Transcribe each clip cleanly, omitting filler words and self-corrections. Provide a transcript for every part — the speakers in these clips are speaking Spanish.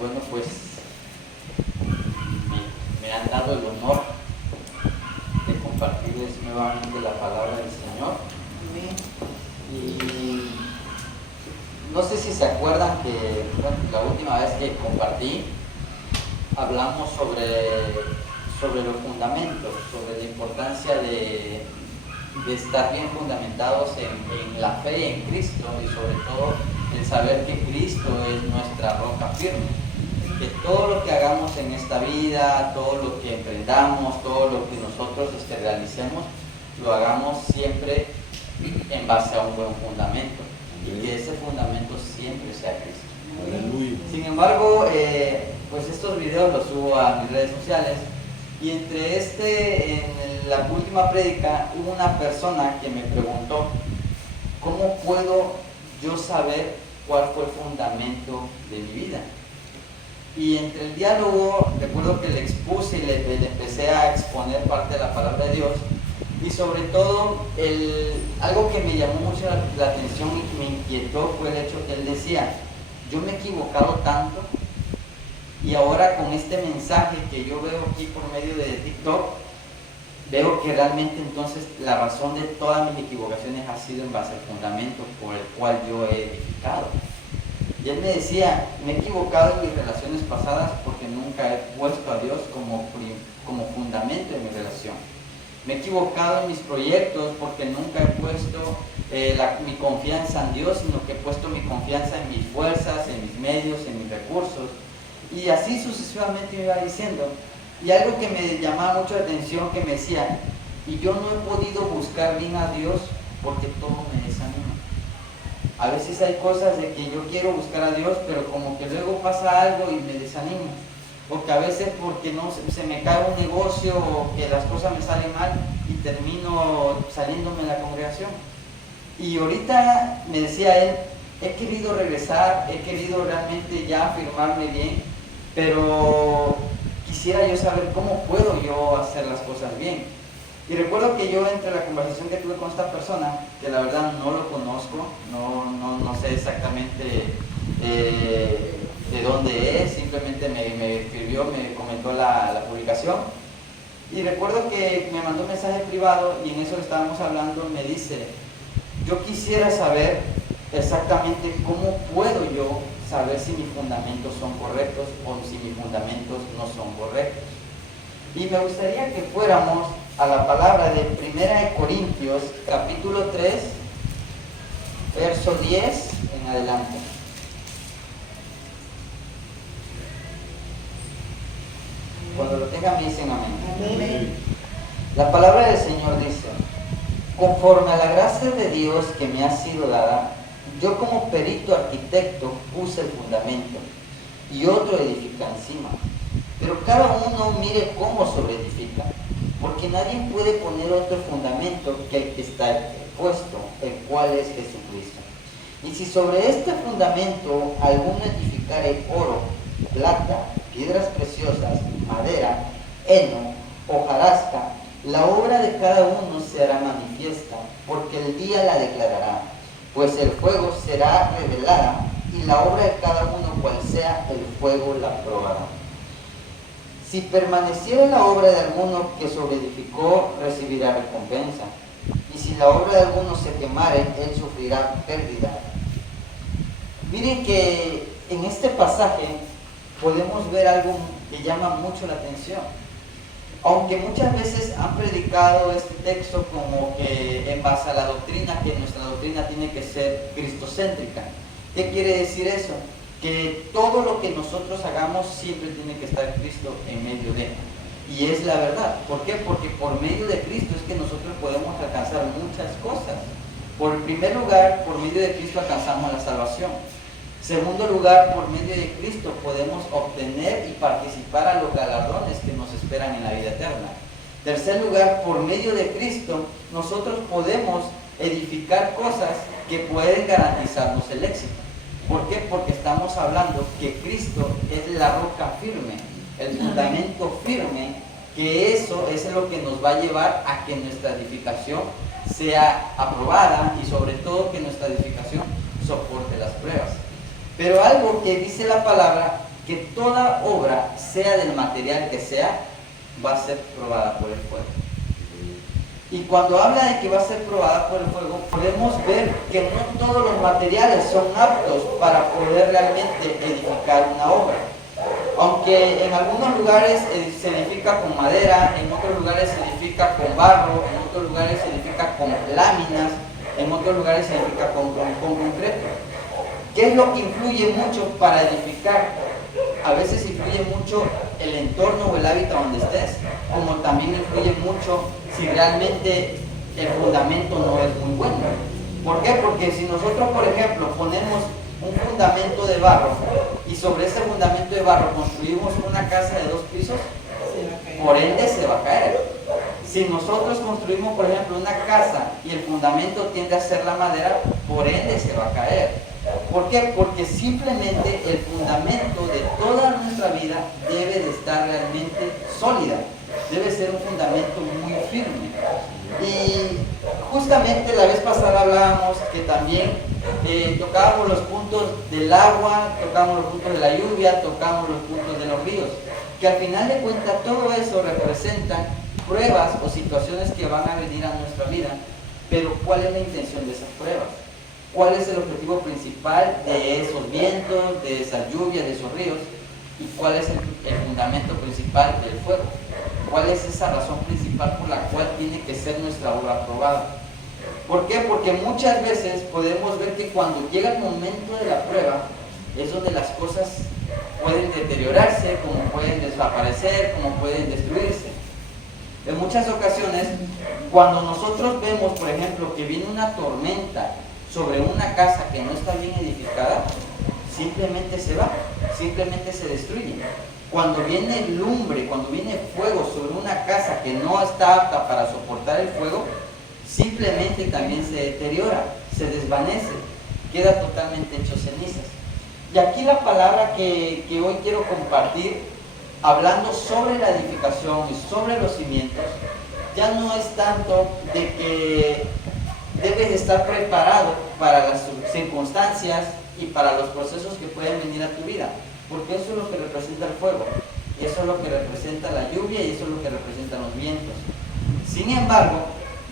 Bueno, pues me han dado el honor de compartirles nuevamente la palabra del Señor. Y no sé si se acuerdan que la última vez que compartí hablamos sobre los fundamentos, sobre la importancia de estar bien fundamentados en la fe en Cristo, y sobre todo el saber que Cristo es nuestra roca firme, que todo lo que hagamos en esta vida, todo lo que emprendamos, todo lo que nosotros realicemos, lo hagamos siempre en base a un buen fundamento, y que ese fundamento siempre sea Cristo. Aleluya. Sin embargo, pues estos videos los subo a mis redes sociales, y en la última prédica hubo una persona que me preguntó: ¿cómo puedo yo saber cuál fue el fundamento de mi vida? Y entre el diálogo, recuerdo que le expuse y le empecé a exponer parte de la palabra de Dios, y sobre todo algo que me llamó mucho la atención y me inquietó fue el hecho que él decía: yo me he equivocado tanto, y ahora con este mensaje que yo veo aquí por medio de TikTok, veo que realmente entonces la razón de todas mis equivocaciones ha sido en base al fundamento por el cual yo he edificado. Y él me decía: me he equivocado en mis relaciones pasadas porque nunca he puesto a Dios como fundamento de mi relación. Me he equivocado en mis proyectos porque nunca he puesto mi confianza en Dios, sino que he puesto mi confianza en mis fuerzas, en mis medios, en mis recursos. Y así sucesivamente me iba diciendo. Y algo que me llamaba mucho la atención, que me decía: y yo no he podido buscar bien a Dios porque todo me desanima. A veces hay cosas de que yo quiero buscar a Dios, pero como que luego pasa algo y me desanimo. O que a veces porque no se me cae un negocio, o que las cosas me salen mal y termino saliéndome de la congregación. Y ahorita me decía él: he querido regresar, he querido realmente ya afirmarme bien, pero quisiera yo saber cómo puedo yo hacer las cosas bien. Y recuerdo que yo, entre la conversación que tuve con esta persona, que la verdad no lo conozco, no sé exactamente de dónde es, simplemente me escribió, me comentó la publicación, y recuerdo que me mandó un mensaje privado, y en eso que estábamos hablando me dice: yo quisiera saber exactamente cómo puedo yo saber si mis fundamentos son correctos o si mis fundamentos no son correctos. Y me gustaría que fuéramos a la palabra de 1 Corintios, capítulo 3, verso 10 en adelante. Cuando lo tengan me dicen amén. Amén. La palabra del Señor dice: conforme a la gracia de Dios que me ha sido dada, yo como perito arquitecto puse el fundamento, y otro edifica encima. Pero cada uno mire cómo sobreedifica, porque nadie puede poner otro fundamento que el que está puesto, el cual es Jesucristo. Y si sobre este fundamento alguno edificare oro, plata, piedras preciosas, madera, heno, hojarasca, la obra de cada uno se hará manifiesta, porque el día la declarará, pues el fuego será revelada, y la obra de cada uno, cual sea, el fuego la probará. Si permaneciera la obra de alguno que sobreedificó, recibirá recompensa, y si la obra de alguno se quemare, él sufrirá pérdida. Miren que en este pasaje podemos ver algo que llama mucho la atención. Aunque muchas veces han predicado este texto como que en base a la doctrina, que nuestra doctrina tiene que ser cristocéntrica. ¿Qué quiere decir eso? Que todo lo que nosotros hagamos siempre tiene que estar Cristo en medio de. Y es la verdad. ¿Por qué? Porque por medio de Cristo es que nosotros podemos alcanzar muchas cosas. Por primer lugar, por medio de Cristo alcanzamos la salvación. Segundo lugar, por medio de Cristo podemos obtener y participar a los galardones que nos esperan en la vida eterna. Tercer lugar, por medio de Cristo nosotros podemos edificar cosas que pueden garantizarnos el éxito. ¿Por qué? Porque estamos hablando que Cristo es la roca firme, el fundamento firme, que eso es lo que nos va a llevar a que nuestra edificación sea aprobada, y sobre todo que nuestra edificación soporte las pruebas. Pero algo que dice la palabra que toda obra, sea del material que sea, va a ser probada por el fuego. Y cuando habla de que va a ser probada por el fuego, podemos ver que no todos los materiales son aptos para poder realmente edificar una obra. Aunque en algunos lugares se edifica con madera, en otros lugares se edifica con barro, en otros lugares se edifica con láminas, en otros lugares se edifica con concreto. ¿Qué es lo que influye mucho para edificar? A veces influye mucho el entorno o el hábitat donde estés, como también influye mucho si realmente el fundamento no es muy bueno. ¿Por qué? Porque si nosotros, por ejemplo, ponemos un fundamento de barro y sobre ese fundamento de barro construimos una casa de 2 pisos, por ende se va a caer. Si nosotros construimos, por ejemplo, una casa y el fundamento tiende a ser la madera, por ende se va a caer. ¿Por qué? Porque simplemente el fundamento de toda nuestra vida debe de estar realmente sólida. Debe ser un fundamento muy firme. Y justamente la vez pasada hablábamos que también tocábamos los puntos del agua, tocábamos los puntos de la lluvia, tocábamos los puntos de los ríos. Que al final de cuentas todo eso representa pruebas o situaciones que van a venir a nuestra vida. Pero ¿cuál es la intención de esas pruebas? ¿Cuál es el objetivo principal de esos vientos, de esas lluvias, de esos ríos? ¿Y cuál es el fundamento principal del fuego? ¿Cuál es esa razón principal por la cual tiene que ser nuestra obra aprobada? ¿Por qué? Porque muchas veces podemos ver que cuando llega el momento de la prueba es donde las cosas pueden deteriorarse, como pueden desaparecer, como pueden destruirse. En muchas ocasiones, cuando nosotros vemos, por ejemplo, que viene una tormenta sobre una casa que no está bien edificada, simplemente se va, simplemente se destruye. Cuando viene lumbre, cuando viene fuego sobre una casa que no está apta para soportar el fuego, simplemente también se deteriora, se desvanece, queda totalmente hecho cenizas. Y aquí la palabra que hoy quiero compartir, hablando sobre la edificación y sobre los cimientos, ya no es tanto de que debes de estar preparado para las circunstancias y para los procesos que pueden venir a tu vida, porque eso es lo que representa el fuego, y eso es lo que representa la lluvia, y eso es lo que representan los vientos. Sin embargo,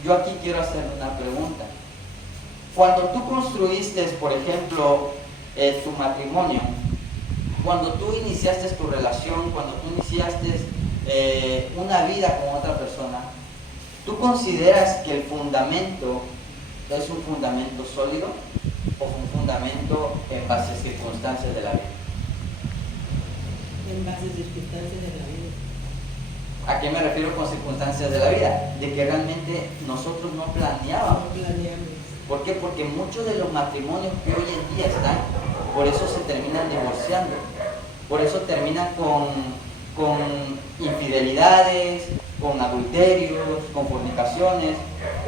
yo aquí quiero hacer una pregunta. Cuando tú construiste, por ejemplo, tu matrimonio, cuando tú iniciaste tu relación, cuando tú iniciaste una vida con otra persona, ¿tú consideras que el fundamento es un fundamento sólido o un fundamento en base a circunstancias de la vida? En base a circunstancias de la vida. ¿A qué me refiero con circunstancias de la vida? De que realmente nosotros no planeábamos. No planeamos. ¿Por qué? Porque muchos de los matrimonios que hoy en día están, por eso se terminan divorciando, por eso terminan con infidelidades, con adulterios, con fornicaciones,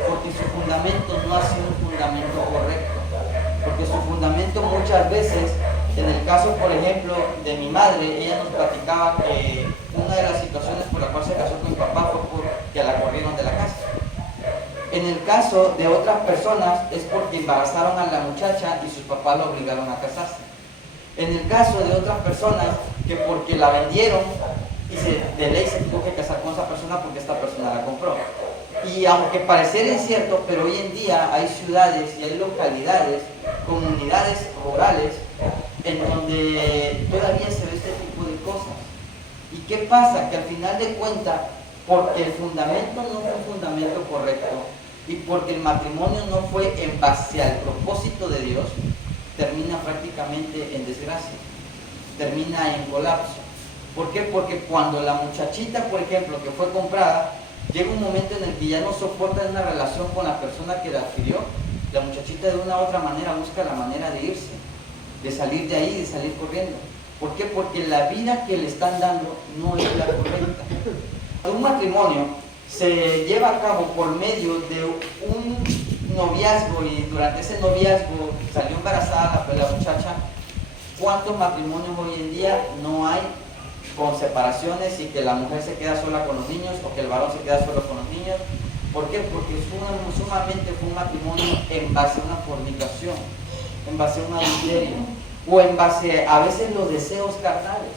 porque su fundamento no ha sido un fundamento correcto. Porque su fundamento muchas veces, en el caso por ejemplo de mi madre, ella nos platicaba que una de las situaciones por la cual se casó con mi papá fue porque la corrieron de la casa. En el caso de otras personas es porque embarazaron a la muchacha y sus papás la obligaron a casarse. En el caso de otras personas que porque la vendieron y de ley se tuvo que casar con esa persona porque esta persona la compró. Y aunque pareciera incierto, pero hoy en día hay ciudades y hay localidades, comunidades rurales, en donde todavía se ve este tipo de cosas. ¿Y qué pasa? Que al final de cuentas, porque el fundamento no fue un fundamento correcto y porque el matrimonio no fue en base al propósito de Dios, termina prácticamente en desgracia, termina en colapso. ¿Por qué? Porque cuando la muchachita, por ejemplo, que fue comprada, llega un momento en el que ya no soporta una relación con la persona que la adquirió, la muchachita de una u otra manera busca la manera de irse, de salir de ahí, de salir corriendo. ¿Por qué? Porque la vida que le están dando no es la correcta. Un matrimonio se lleva a cabo por medio de un noviazgo y durante ese noviazgo salió embarazada la muchacha. ¿Cuántos matrimonios hoy en día no hay con separaciones y que la mujer se queda sola con los niños o que el varón se queda solo con los niños? ¿Por qué? Porque sumamente fue un matrimonio en base a una fornicación, en base a un adulterio, o en base a veces los deseos carnales.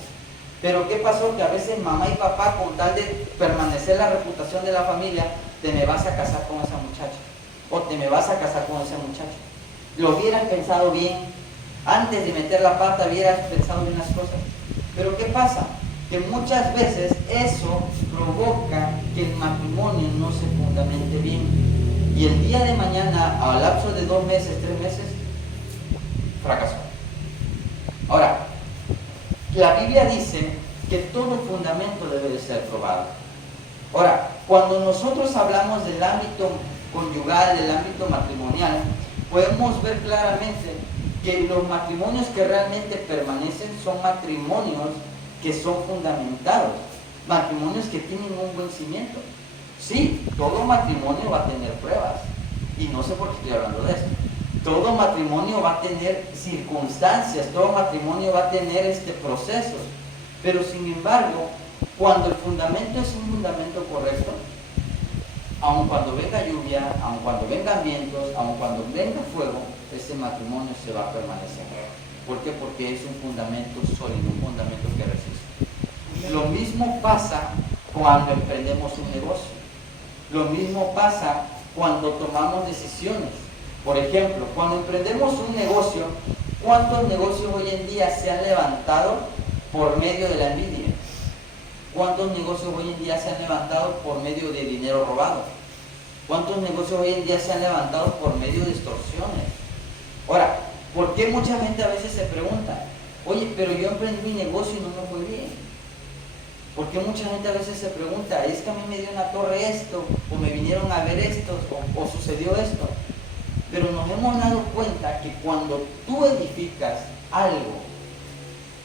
Pero ¿qué pasó? Que a veces mamá y papá, con tal de permanecer la reputación de la familia, te me vas a casar con esa muchacha, o te me vas a casar con ese muchacho. Lo hubieras pensado bien, antes de meter la pata hubieras pensado bien las cosas. Pero ¿qué pasa? Que muchas veces eso provoca que el matrimonio no se fundamente bien. Y el día de mañana, a lapso de 2 meses, 3 meses, fracasó. Ahora, la Biblia dice que todo fundamento debe de ser probado. Ahora, cuando nosotros hablamos del ámbito conyugal, del ámbito matrimonial, podemos ver claramente que los matrimonios que realmente permanecen son matrimonios que son fundamentados, matrimonios que tienen un buen cimiento. Sí, todo matrimonio va a tener pruebas, y no sé por qué estoy hablando de esto. Todo matrimonio va a tener circunstancias, todo matrimonio va a tener procesos, pero sin embargo, cuando el fundamento es un fundamento correcto, aun cuando venga lluvia, aun cuando vengan vientos, aun cuando venga fuego, ese matrimonio se va a permanecer. ¿Por qué? Porque es un fundamento sólido, un fundamento que resiste. Lo mismo pasa cuando emprendemos un negocio. Lo mismo pasa cuando tomamos decisiones. Por ejemplo, cuando emprendemos un negocio, ¿cuántos negocios hoy en día se han levantado por medio de la envidia? ¿Cuántos negocios hoy en día se han levantado por medio de dinero robado? ¿Cuántos negocios hoy en día se han levantado por medio de extorsiones? Ahora, ¿por qué mucha gente a veces se pregunta, oye, pero yo emprendí mi negocio y no me fue bien? ¿Por qué mucha gente a veces se pregunta, es que a mí me dio una torre esto, o me vinieron a ver esto, o sucedió esto? Pero nos hemos dado cuenta que cuando tú edificas algo,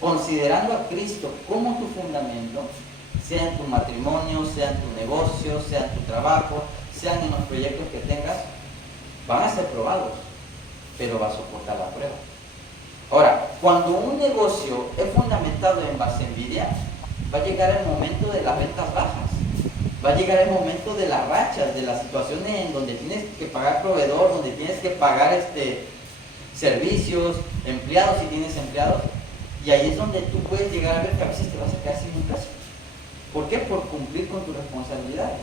considerando a Cristo como tu fundamento, sea en tu matrimonio, sea en tu negocio, sea en tu trabajo, sean en los proyectos que tengas, van a ser probados, pero va a soportar la prueba. Ahora, cuando un negocio es fundamentado en base a envidia, va a llegar el momento de las ventas bajas, va a llegar el momento de las rachas, de las situaciones en donde tienes que pagar proveedor, donde tienes que pagar servicios, empleados si tienes empleados, y ahí es donde tú puedes llegar a ver que a veces te vas a quedar sin un peso. ¿Por qué? Por cumplir con tus responsabilidades.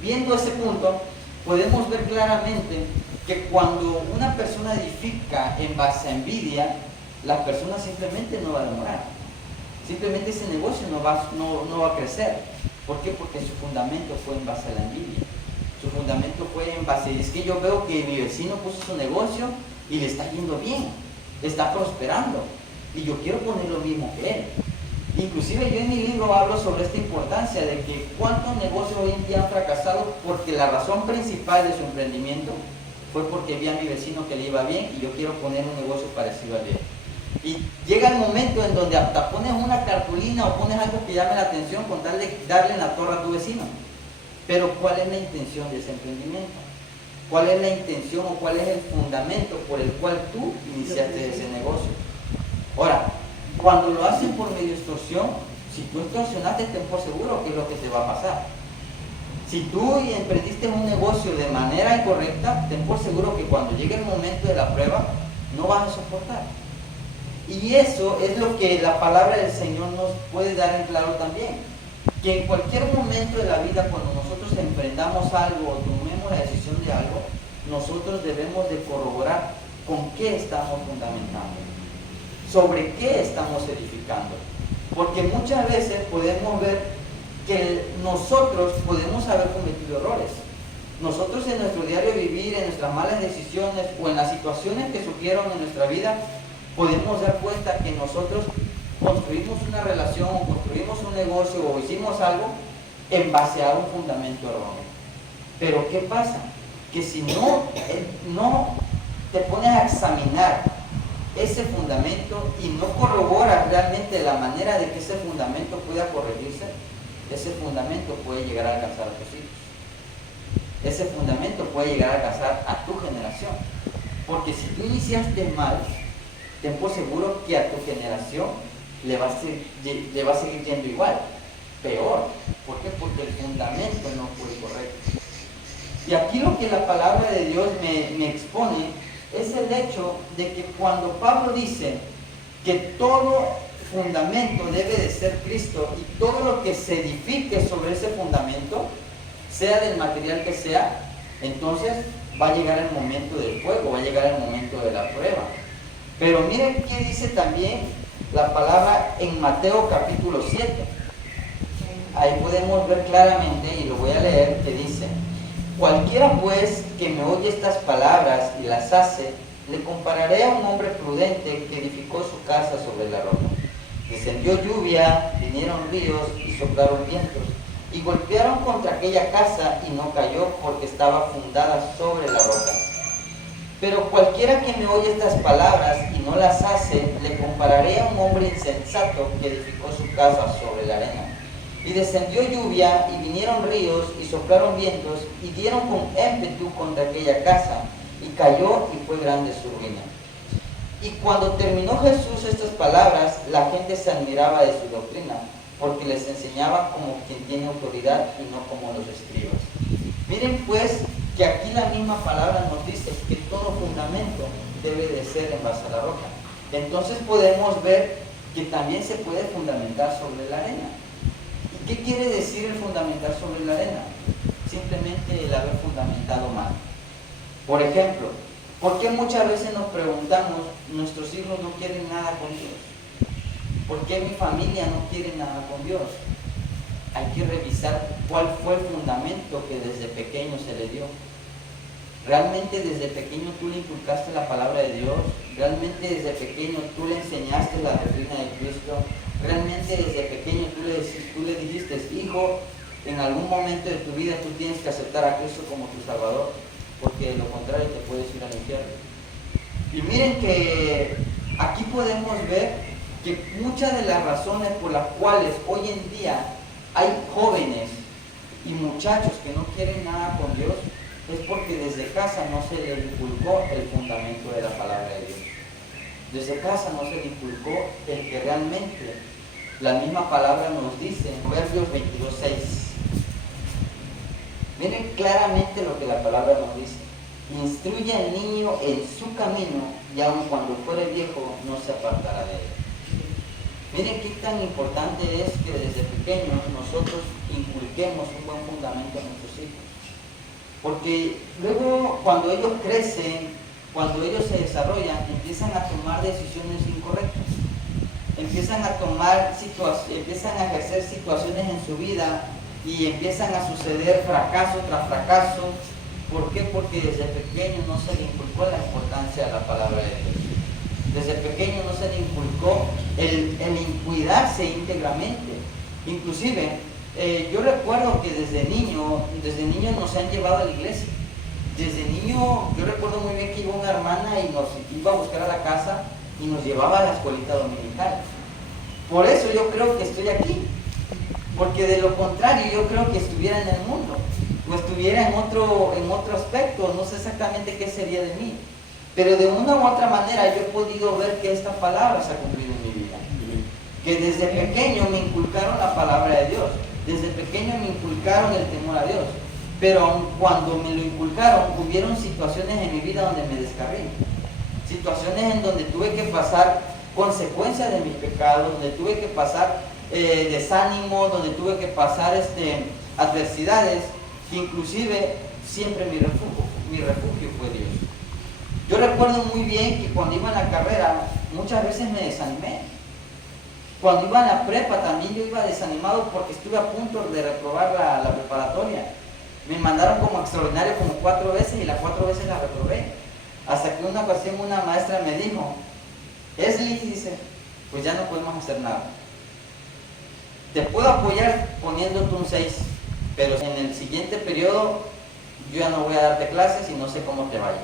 Viendo ese punto, podemos ver claramente que cuando una persona edifica en base a envidia, la persona simplemente no va a demorar. Simplemente ese negocio no va a crecer. ¿Por qué? Porque su fundamento fue en base a la envidia. Su fundamento fue en base, es que yo veo que mi vecino puso su negocio y le está yendo bien, está prosperando, y yo quiero poner lo mismo que él. Inclusive yo en mi libro hablo sobre esta importancia de que cuántos negocios hoy en día han fracasado porque la razón principal de su emprendimiento fue porque vi a mi vecino que le iba bien y yo quiero poner un negocio parecido al de él. Y llega el momento en donde hasta pones una cartulina o pones algo que llame la atención con tal de darle en la torre a tu vecino. Pero ¿cuál es la intención de ese emprendimiento? ¿Cuál es la intención o cuál es el fundamento por el cual tú iniciaste ese negocio? Ahora, cuando lo hacen por medio de extorsión, si tú extorsionaste, ten por seguro que es lo que te va a pasar. Si tú emprendiste un negocio de manera incorrecta, ten por seguro que cuando llegue el momento de la prueba, no vas a soportar. Y eso es lo que la palabra del Señor nos puede dar en claro también. Que en cualquier momento de la vida, cuando nosotros emprendamos algo o tomemos la decisión de algo, nosotros debemos de corroborar con qué estamos fundamentando, sobre qué estamos edificando. Porque muchas veces podemos ver que nosotros podemos haber cometido errores. Nosotros en nuestro diario vivir, en nuestras malas decisiones o en las situaciones que surgieron en nuestra vida, podemos dar cuenta que nosotros construimos una relación, o construimos un negocio o hicimos algo en base a un fundamento erróneo. Pero ¿qué pasa? Que si no te pones a examinar ese fundamento y no corroboras realmente la manera de que ese fundamento pueda corregirse, ese fundamento puede llegar a alcanzar a tus hijos. Ese fundamento puede llegar a alcanzar a tu generación. Porque si tú iniciaste mal, ten por seguro que a tu generación le va a seguir yendo igual, peor. ¿Por qué? Porque el fundamento no fue correcto. Y aquí lo que la palabra de Dios me expone es el hecho de que cuando Pablo dice que todo fundamento debe de ser Cristo y todo lo que se edifique sobre ese fundamento, sea del material que sea, entonces va a llegar el momento del fuego, va a llegar el momento de la prueba. Pero miren qué dice también la palabra en Mateo capítulo 7. Ahí podemos ver claramente, y lo voy a leer, que dice: cualquiera pues que me oye estas palabras y las hace, le compararé a un hombre prudente que edificó su casa sobre la roca. Descendió lluvia, vinieron ríos y soplaron vientos, y golpearon contra aquella casa y no cayó porque estaba fundada sobre la roca. Pero cualquiera que me oye estas palabras y no las hace, le compararé a un hombre insensato que edificó su casa sobre la arena. Y descendió lluvia, y vinieron ríos, y soplaron vientos, y dieron con ímpetu contra aquella casa, y cayó, y fue grande su ruina. Y cuando terminó Jesús estas palabras, la gente se admiraba de su doctrina, porque les enseñaba como quien tiene autoridad y no como los escribas. Miren pues que aquí la misma palabra nos dice que todo fundamento debe de ser en base a la roca. Entonces podemos ver que también se puede fundamentar sobre la arena. ¿Y qué quiere decir el fundamentar sobre la arena? Simplemente el haber fundamentado mal. Por ejemplo, ¿por qué muchas veces nos preguntamos, nuestros hijos no quieren nada con Dios? ¿Por qué mi familia no quiere nada con Dios? Hay que revisar cuál fue el fundamento que desde pequeño se le dio. ¿Realmente desde pequeño tú le inculcaste la palabra de Dios? ¿Realmente desde pequeño tú le enseñaste la doctrina de Cristo? ¿Realmente desde pequeño tú le dijiste, hijo, en algún momento de tu vida tú tienes que aceptar a Cristo como tu Salvador? Porque de lo contrario te puedes ir al infierno. Y miren que aquí podemos ver que muchas de las razones por las cuales hoy en día hay jóvenes y muchachos que no quieren nada con Dios es porque desde casa no se les inculcó el fundamento de la palabra de Dios. Desde casa no se les inculcó el que realmente la misma palabra nos dice en Proverbios 22:6. Miren claramente lo que la palabra nos dice: instruye al niño en su camino, y aun cuando fuere viejo no se apartará de él. Miren qué tan importante es que desde pequeños nosotros inculquemos un buen fundamento a nuestros hijos. Porque luego cuando ellos crecen, cuando ellos se desarrollan, empiezan a tomar decisiones incorrectas. Empiezan a ejercer situaciones en su vida y empiezan a suceder fracaso tras fracaso. ¿Por qué? Porque desde pequeño no se le inculcó la importancia de la palabra de Dios. Desde pequeño no se le inculcó el cuidarse íntegramente. Inclusive, yo recuerdo que desde niño nos han llevado a la iglesia. Desde niño, yo recuerdo muy bien que iba una hermana y nos iba a buscar a la casa y nos llevaba a la escuelita dominical. Por eso yo creo que estoy aquí. Porque de lo contrario, yo creo que estuviera en el mundo. O estuviera en otro aspecto. No sé exactamente qué sería de mí. Pero de una u otra manera yo he podido ver que esta palabra se ha cumplido en mi vida. Que desde pequeño me inculcaron la palabra de Dios. Desde pequeño me inculcaron el temor a Dios. Pero aun cuando me lo inculcaron, hubieron situaciones en mi vida donde me descarrilé. Situaciones en donde tuve que pasar consecuencias de mis pecados, donde tuve que pasar desánimo, donde tuve que pasar adversidades, que inclusive siempre mi refugio fue Dios. Yo recuerdo muy bien que cuando iba en la carrera, muchas veces me desanimé. Cuando iba en la prepa también yo iba desanimado porque estuve a punto de reprobar la preparatoria. Me mandaron como extraordinario como 4 veces y las 4 veces la reprobé. Hasta que una ocasión una maestra me dijo, dice, pues ya no podemos hacer nada. Te puedo apoyar poniéndote un 6, pero en el siguiente periodo yo ya no voy a darte clases y no sé cómo te vaya.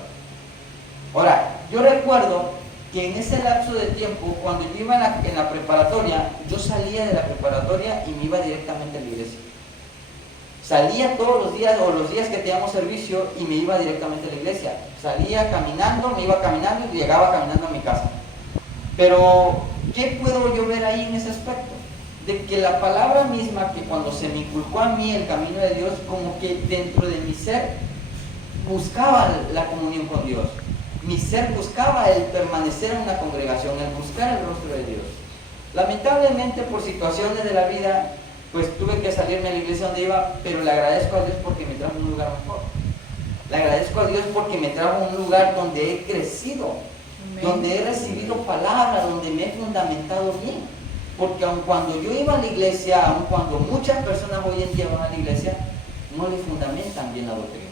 Ahora, yo recuerdo que en ese lapso de tiempo, cuando yo iba en la preparatoria, yo salía de la preparatoria y me iba directamente a la iglesia. Salía todos los días, o los días que teníamos servicio, y me iba directamente a la iglesia. Salía caminando, me iba caminando y llegaba caminando a mi casa. Pero, ¿qué puedo yo ver ahí en ese aspecto? De que la palabra misma, que cuando se me inculcó a mí el camino de Dios, como que dentro de mi ser buscaba la comunión con Dios. mi ser buscaba el permanecer en una congregación, el buscar el rostro de Dios. Lamentablemente, por situaciones de la vida, pues tuve que salirme de la iglesia donde iba, pero le agradezco a Dios porque me trajo a un lugar mejor. Le agradezco a Dios porque me trajo a un lugar donde he crecido, donde he recibido palabra, donde me he fundamentado bien. Porque aun cuando yo iba a la iglesia, aun cuando muchas personas hoy en día van a la iglesia, no le fundamentan bien la doctrina.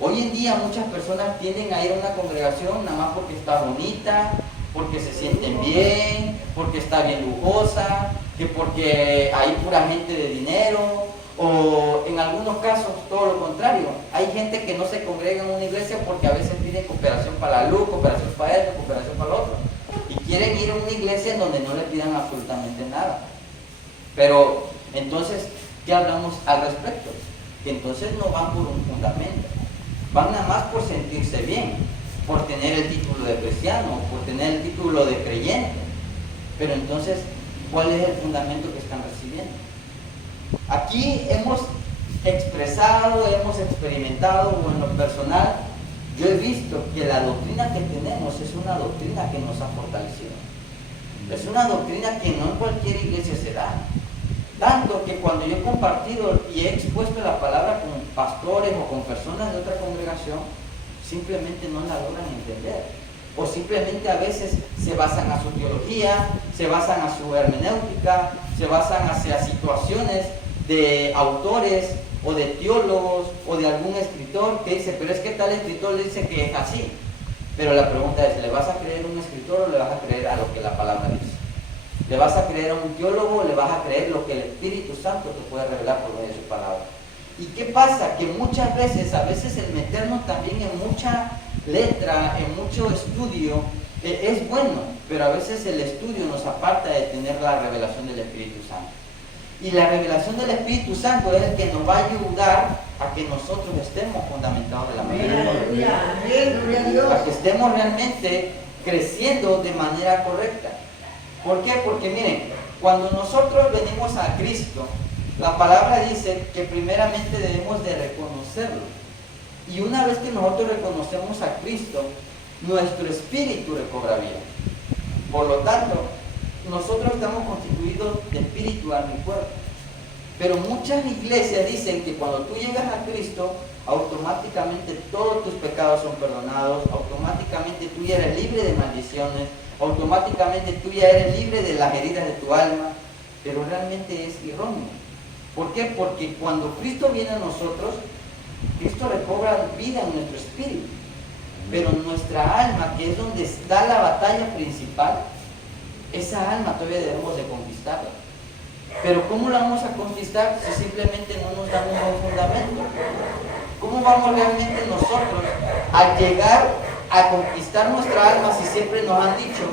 Hoy en día muchas personas tienden a ir a una congregación nada más porque está bonita, porque se sienten bien, porque está bien lujosa, que porque hay pura gente de dinero, o en algunos casos todo lo contrario. Hay gente que no se congrega en una iglesia porque a veces piden cooperación para la luz, cooperación para esto, cooperación para lo otro, y quieren ir a una iglesia en donde no le pidan absolutamente nada. Pero entonces, ¿qué hablamos al respecto? Que entonces no van por un fundamento, van nada más por sentirse bien, por tener el título de cristiano, por tener el título de creyente. Pero entonces, ¿cuál es el fundamento que están recibiendo? Aquí hemos expresado, hemos experimentado, o en lo personal, yo he visto que la doctrina que tenemos es una doctrina que nos ha fortalecido. Es una doctrina que no en cualquier iglesia se da. Tanto que cuando yo he compartido y he expuesto la palabra con pastores o con personas de otra congregación, simplemente no la logran entender. O simplemente a veces se basan a su teología, se basan a su hermenéutica, se basan hacia situaciones de autores o de teólogos o de algún escritor que dice, pero es que tal escritor le dice que es así. Pero la pregunta es, ¿le vas a creer a un escritor o le vas a creer a lo que la palabra dice? ¿Le vas a creer a un teólogo o le vas a creer lo que el Espíritu Santo te puede revelar por medio de su palabra? ¿Y qué pasa? Que muchas veces, a veces el meternos también en mucha letra, en mucho estudio, es bueno, pero a veces el estudio nos aparta de tener la revelación del Espíritu Santo. Y la revelación del Espíritu Santo es el que nos va a ayudar a que nosotros estemos fundamentados de la manera correcta. A que estemos realmente creciendo de manera correcta. ¿Por qué? Porque miren, cuando nosotros venimos a Cristo, la palabra dice que primeramente debemos de reconocerlo. Y una vez que nosotros reconocemos a Cristo, nuestro espíritu recobra vida. Por lo tanto, nosotros estamos constituidos de espíritu, alma y cuerpo. Pero muchas iglesias dicen que cuando tú llegas a Cristo, automáticamente todos tus pecados son perdonados, automáticamente tú ya eres libre de maldiciones, automáticamente tú ya eres libre de las heridas de tu alma, pero realmente es erróneo. ¿Por qué? Porque cuando Cristo viene a nosotros, Cristo recobra vida en nuestro espíritu, pero nuestra alma, que es donde está la batalla principal, esa alma todavía debemos de conquistarla. Pero ¿cómo la vamos a conquistar si simplemente no nos damos un fundamento? ¿Cómo vamos realmente nosotros a llegar a conquistar nuestra alma si siempre nos han dicho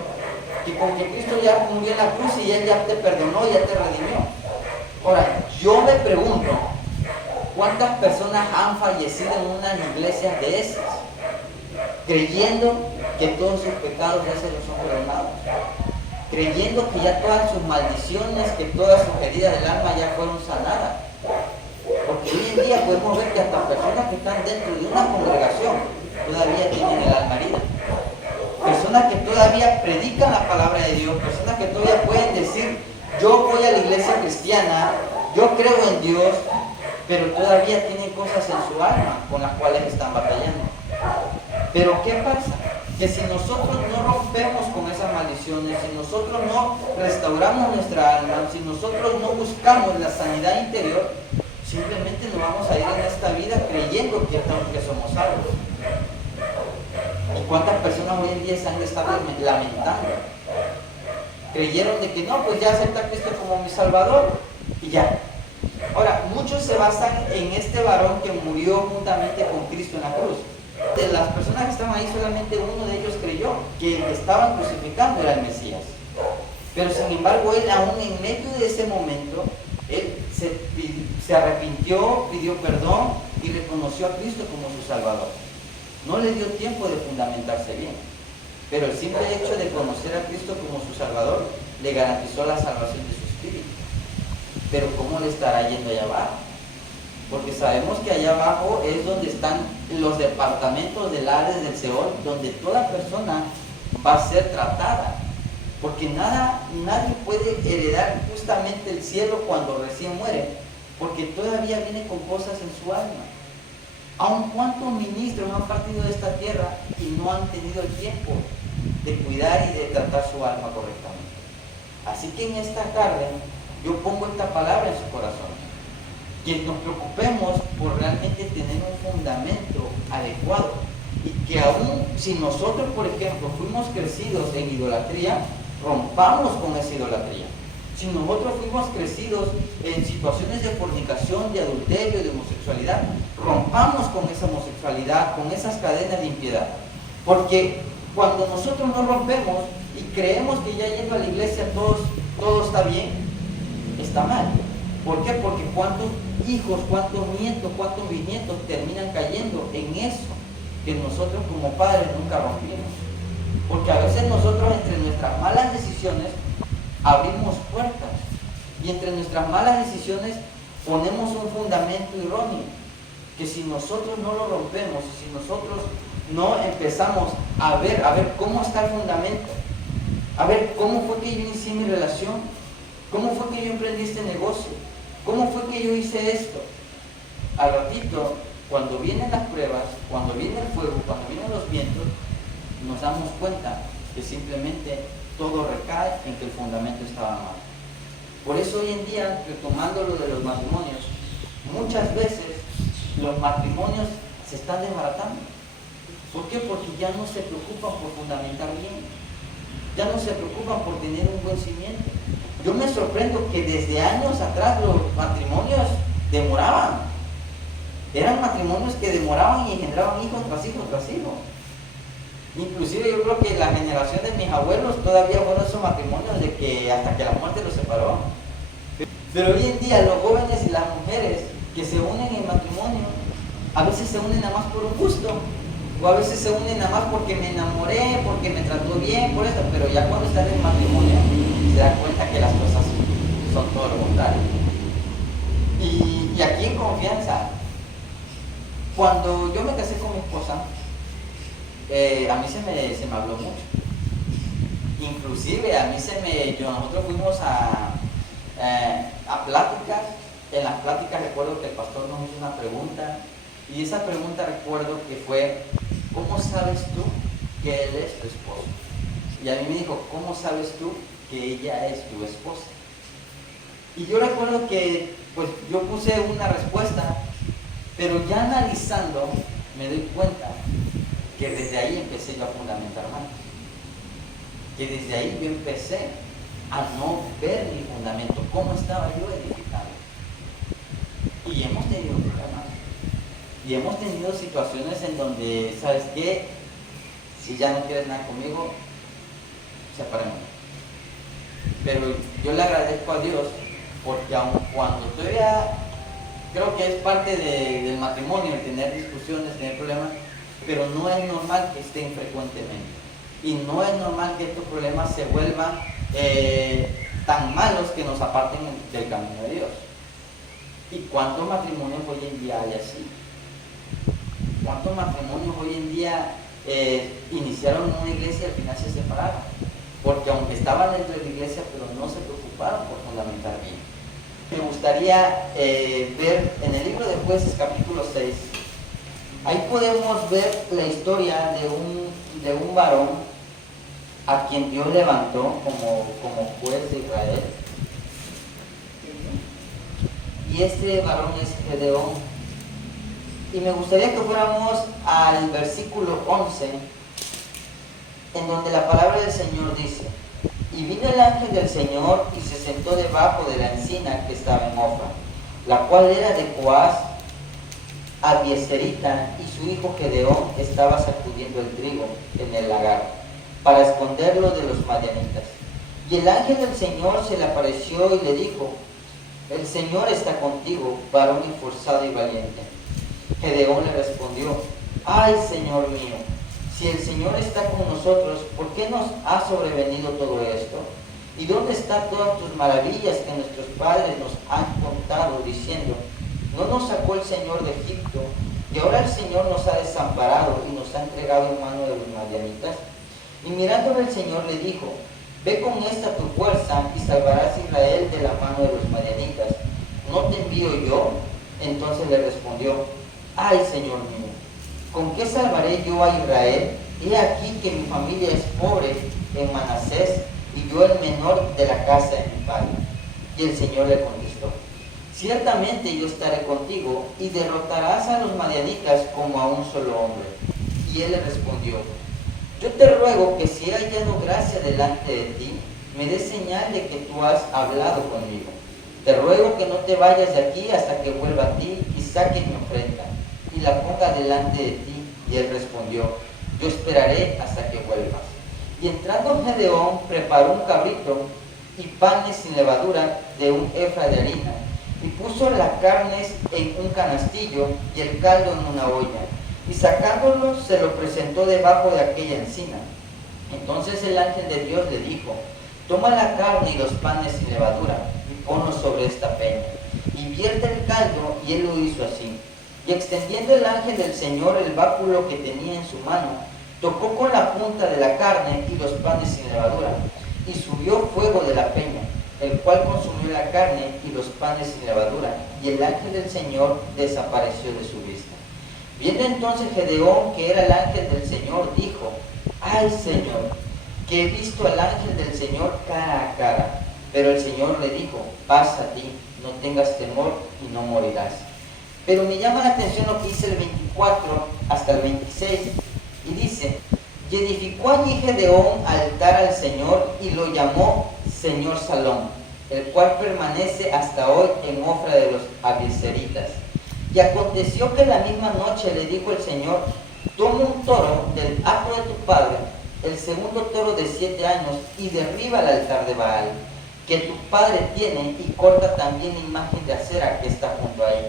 que con que Cristo ya murió en la cruz y Él ya te perdonó, ya te redimió? Ahora, yo me pregunto, ¿cuántas personas han fallecido en unas iglesias de esas? Creyendo que todos sus pecados ya se los son perdonados. Creyendo que ya todas sus maldiciones, que todas sus heridas del alma ya fueron sanadas. Porque hoy en día podemos ver que hasta personas que están dentro de una congregación todavía tienen el alma herida. Personas que todavía predican la palabra de Dios, personas que todavía pueden decir, yo voy a la iglesia cristiana, yo creo en Dios, pero todavía tienen cosas en su alma con las cuales están batallando. Pero ¿qué pasa? Que si nosotros no rompemos con esas maldiciones, si nosotros no restauramos nuestra alma, si nosotros no buscamos la sanidad interior, simplemente nos vamos a ir en esta vida creyendo que somos salvos. ¿Y cuántas personas hoy en día se han estado lamentando? Creyeron de que no, pues ya acepta a Cristo como mi Salvador y ya. Ahora, muchos se basan en este varón que murió juntamente con Cristo en la cruz. De las personas que estaban ahí, solamente uno de ellos creyó que el que estaban crucificando era el Mesías. Pero sin embargo, él aún en medio de ese momento, él se arrepintió, pidió perdón y reconoció a Cristo como su Salvador. No le dio tiempo de fundamentarse bien, pero el simple hecho de conocer a Cristo como su Salvador le garantizó la salvación de su espíritu. Pero ¿cómo le estará yendo allá abajo? porque sabemos que allá abajo es donde están los departamentos del Hades del Seol, donde toda persona va a ser tratada, porque nadie puede heredar justamente el cielo cuando recién muere, porque todavía viene con cosas en su alma. Aun cuántos ministros han partido de esta tierra y no han tenido el tiempo de cuidar y de tratar su alma correctamente. Así que en esta tarde yo pongo esta palabra en su corazón, que nos preocupemos por realmente tener un fundamento adecuado, y que aún si nosotros, por ejemplo, fuimos crecidos en idolatría, rompamos con esa idolatría. Si nosotros fuimos crecidos en situaciones de fornicación, de adulterio, de homosexualidad, rompamos con esa homosexualidad, con esas cadenas de impiedad. Porque cuando nosotros no rompemos y creemos que ya yendo a la iglesia todo está bien, está mal. ¿Por qué? Porque cuántos hijos, cuántos nietos, cuántos bisnietos terminan cayendo en eso que nosotros como padres nunca rompimos. Porque a veces nosotros entre nuestras malas decisiones abrimos puertas, y entre nuestras malas decisiones ponemos un fundamento erróneo, que si nosotros no lo rompemos, si nosotros no empezamos a ver cómo está el fundamento, a ver cómo fue que yo inicié mi relación, cómo fue que yo emprendí este negocio, cómo fue que yo hice esto, al ratito, cuando vienen las pruebas, cuando viene el fuego, cuando vienen los vientos, nos damos cuenta que simplemente todo recae en que el fundamento estaba mal. Por eso hoy en día, retomando lo de los matrimonios, muchas veces los matrimonios se están desbaratando. ¿Por qué? Porque ya no se preocupan por fundamentar bien, ya no se preocupan por tener un buen cimiento. Yo me sorprendo que desde años atrás los matrimonios demoraban. Eran matrimonios que demoraban y engendraban hijos tras hijo tras hijo. Inclusive yo creo que la generación de mis abuelos todavía fueron esos matrimonios de que hasta que la muerte los separó. Pero hoy en día los jóvenes y las mujeres que se unen en matrimonio, a veces se unen nada más por un gusto, o a veces se unen nada más porque me enamoré, porque me trató bien, por eso, pero ya cuando están en matrimonio se dan cuenta que las cosas son todo lo contrario. Y aquí en confianza, cuando yo me casé con mi esposa, a mí se me habló mucho. Inclusive a mí nosotros fuimos a pláticas. En las pláticas recuerdo que el pastor nos hizo una pregunta, y esa pregunta recuerdo que fue: ¿cómo sabes tú que él es tu esposo? Y a mí me dijo: ¿cómo sabes tú que ella es tu esposa? Y yo recuerdo que pues yo puse una respuesta, pero ya analizando me doy cuenta que desde ahí empecé yo a fundamentar mal, que desde ahí yo empecé a no ver mi fundamento, cómo estaba yo edificando. Y hemos tenido problemas, y hemos tenido situaciones en donde, ¿sabes qué? Si ya no quieres nada conmigo, separémonos. Pero yo le agradezco a Dios, porque aun cuando todavía creo que es parte del matrimonio el tener discusiones, tener problemas, pero no es normal que estén frecuentemente, y no es normal que estos problemas se vuelvan tan malos que nos aparten del camino de Dios. ¿Y cuántos matrimonios hoy en día hay así? ¿Cuántos matrimonios hoy en día iniciaron en una iglesia y al final se separaron? Porque aunque estaban dentro de la iglesia, pero no se preocuparon por fundamentar bien. Me gustaría ver en el libro de Jueces capítulo 6, ahí podemos ver la historia de un varón a quien Dios levantó como juez de Israel. Y este varón es Gedeón. Y me gustaría que fuéramos al versículo 11, en donde la palabra del Señor dice: y vino el ángel del Señor y se sentó debajo de la encina que estaba en Ofra, la cual era de Joás Abieserita, y su hijo Gedeón estaba sacudiendo el trigo en el lagar para esconderlo de los madianitas. Y el ángel del Señor se le apareció y le dijo: el Señor está contigo, varón esforzado y valiente. Gedeón le respondió: ay, Señor mío, si el Señor está con nosotros, ¿por qué nos ha sobrevenido todo esto? ¿Y dónde están todas tus maravillas que nuestros padres nos han contado, diciendo: ¿no nos sacó el Señor de Egipto? Y ahora el Señor nos ha desamparado y nos ha entregado en mano de los madianitas. Y mirándole el Señor le dijo, ve con esta tu fuerza y salvarás a Israel de la mano de los madianitas. ¿No te envío yo? Entonces le respondió, ay Señor mío, ¿con qué salvaré yo a Israel? He aquí que mi familia es pobre en Manasés y yo el menor de la casa de mi padre. Y el Señor le contestó, ciertamente yo estaré contigo y derrotarás a los madianitas como a un solo hombre. Y él le respondió, yo te ruego que si he hallado gracia delante de ti, me des señal de que tú has hablado conmigo. Te ruego que no te vayas de aquí hasta que vuelva a ti y saque mi ofrenda y la ponga delante de ti. Y él respondió, yo esperaré hasta que vuelvas. Y entrando Gedeón preparó un cabrito y panes sin levadura de un efa de harina, y puso las carnes en un canastillo y el caldo en una olla, y sacándolo se lo presentó debajo de aquella encina. Entonces el ángel de Dios le dijo, toma la carne y los panes sin levadura, y ponlos sobre esta peña, y vierte el caldo, y él lo hizo así. Y extendiendo el ángel del Señor el báculo que tenía en su mano, tocó con la punta de la carne y los panes sin levadura, y subió fuego de la peña, el cual consumió la carne y los panes sin levadura, y el ángel del Señor desapareció de su vista. Viendo entonces Gedeón que era el ángel del Señor, dijo, ay Señor, que he visto al ángel del Señor cara a cara. Pero el Señor le dijo, pasa a ti, no tengas temor y no morirás. Pero me llama la atención lo que dice el 24 hasta el 26, y dice, y edificó allí Gedeón altar al Señor y lo llamó Señor Salón, el cual permanece hasta hoy en Ofra de los abiezeritas. Y aconteció que la misma noche le dijo el Señor, toma un toro del hato de tu padre, el segundo toro de 7 años, y derriba el altar de Baal, que tu padre tiene, y corta también la imagen de acera que está junto a él.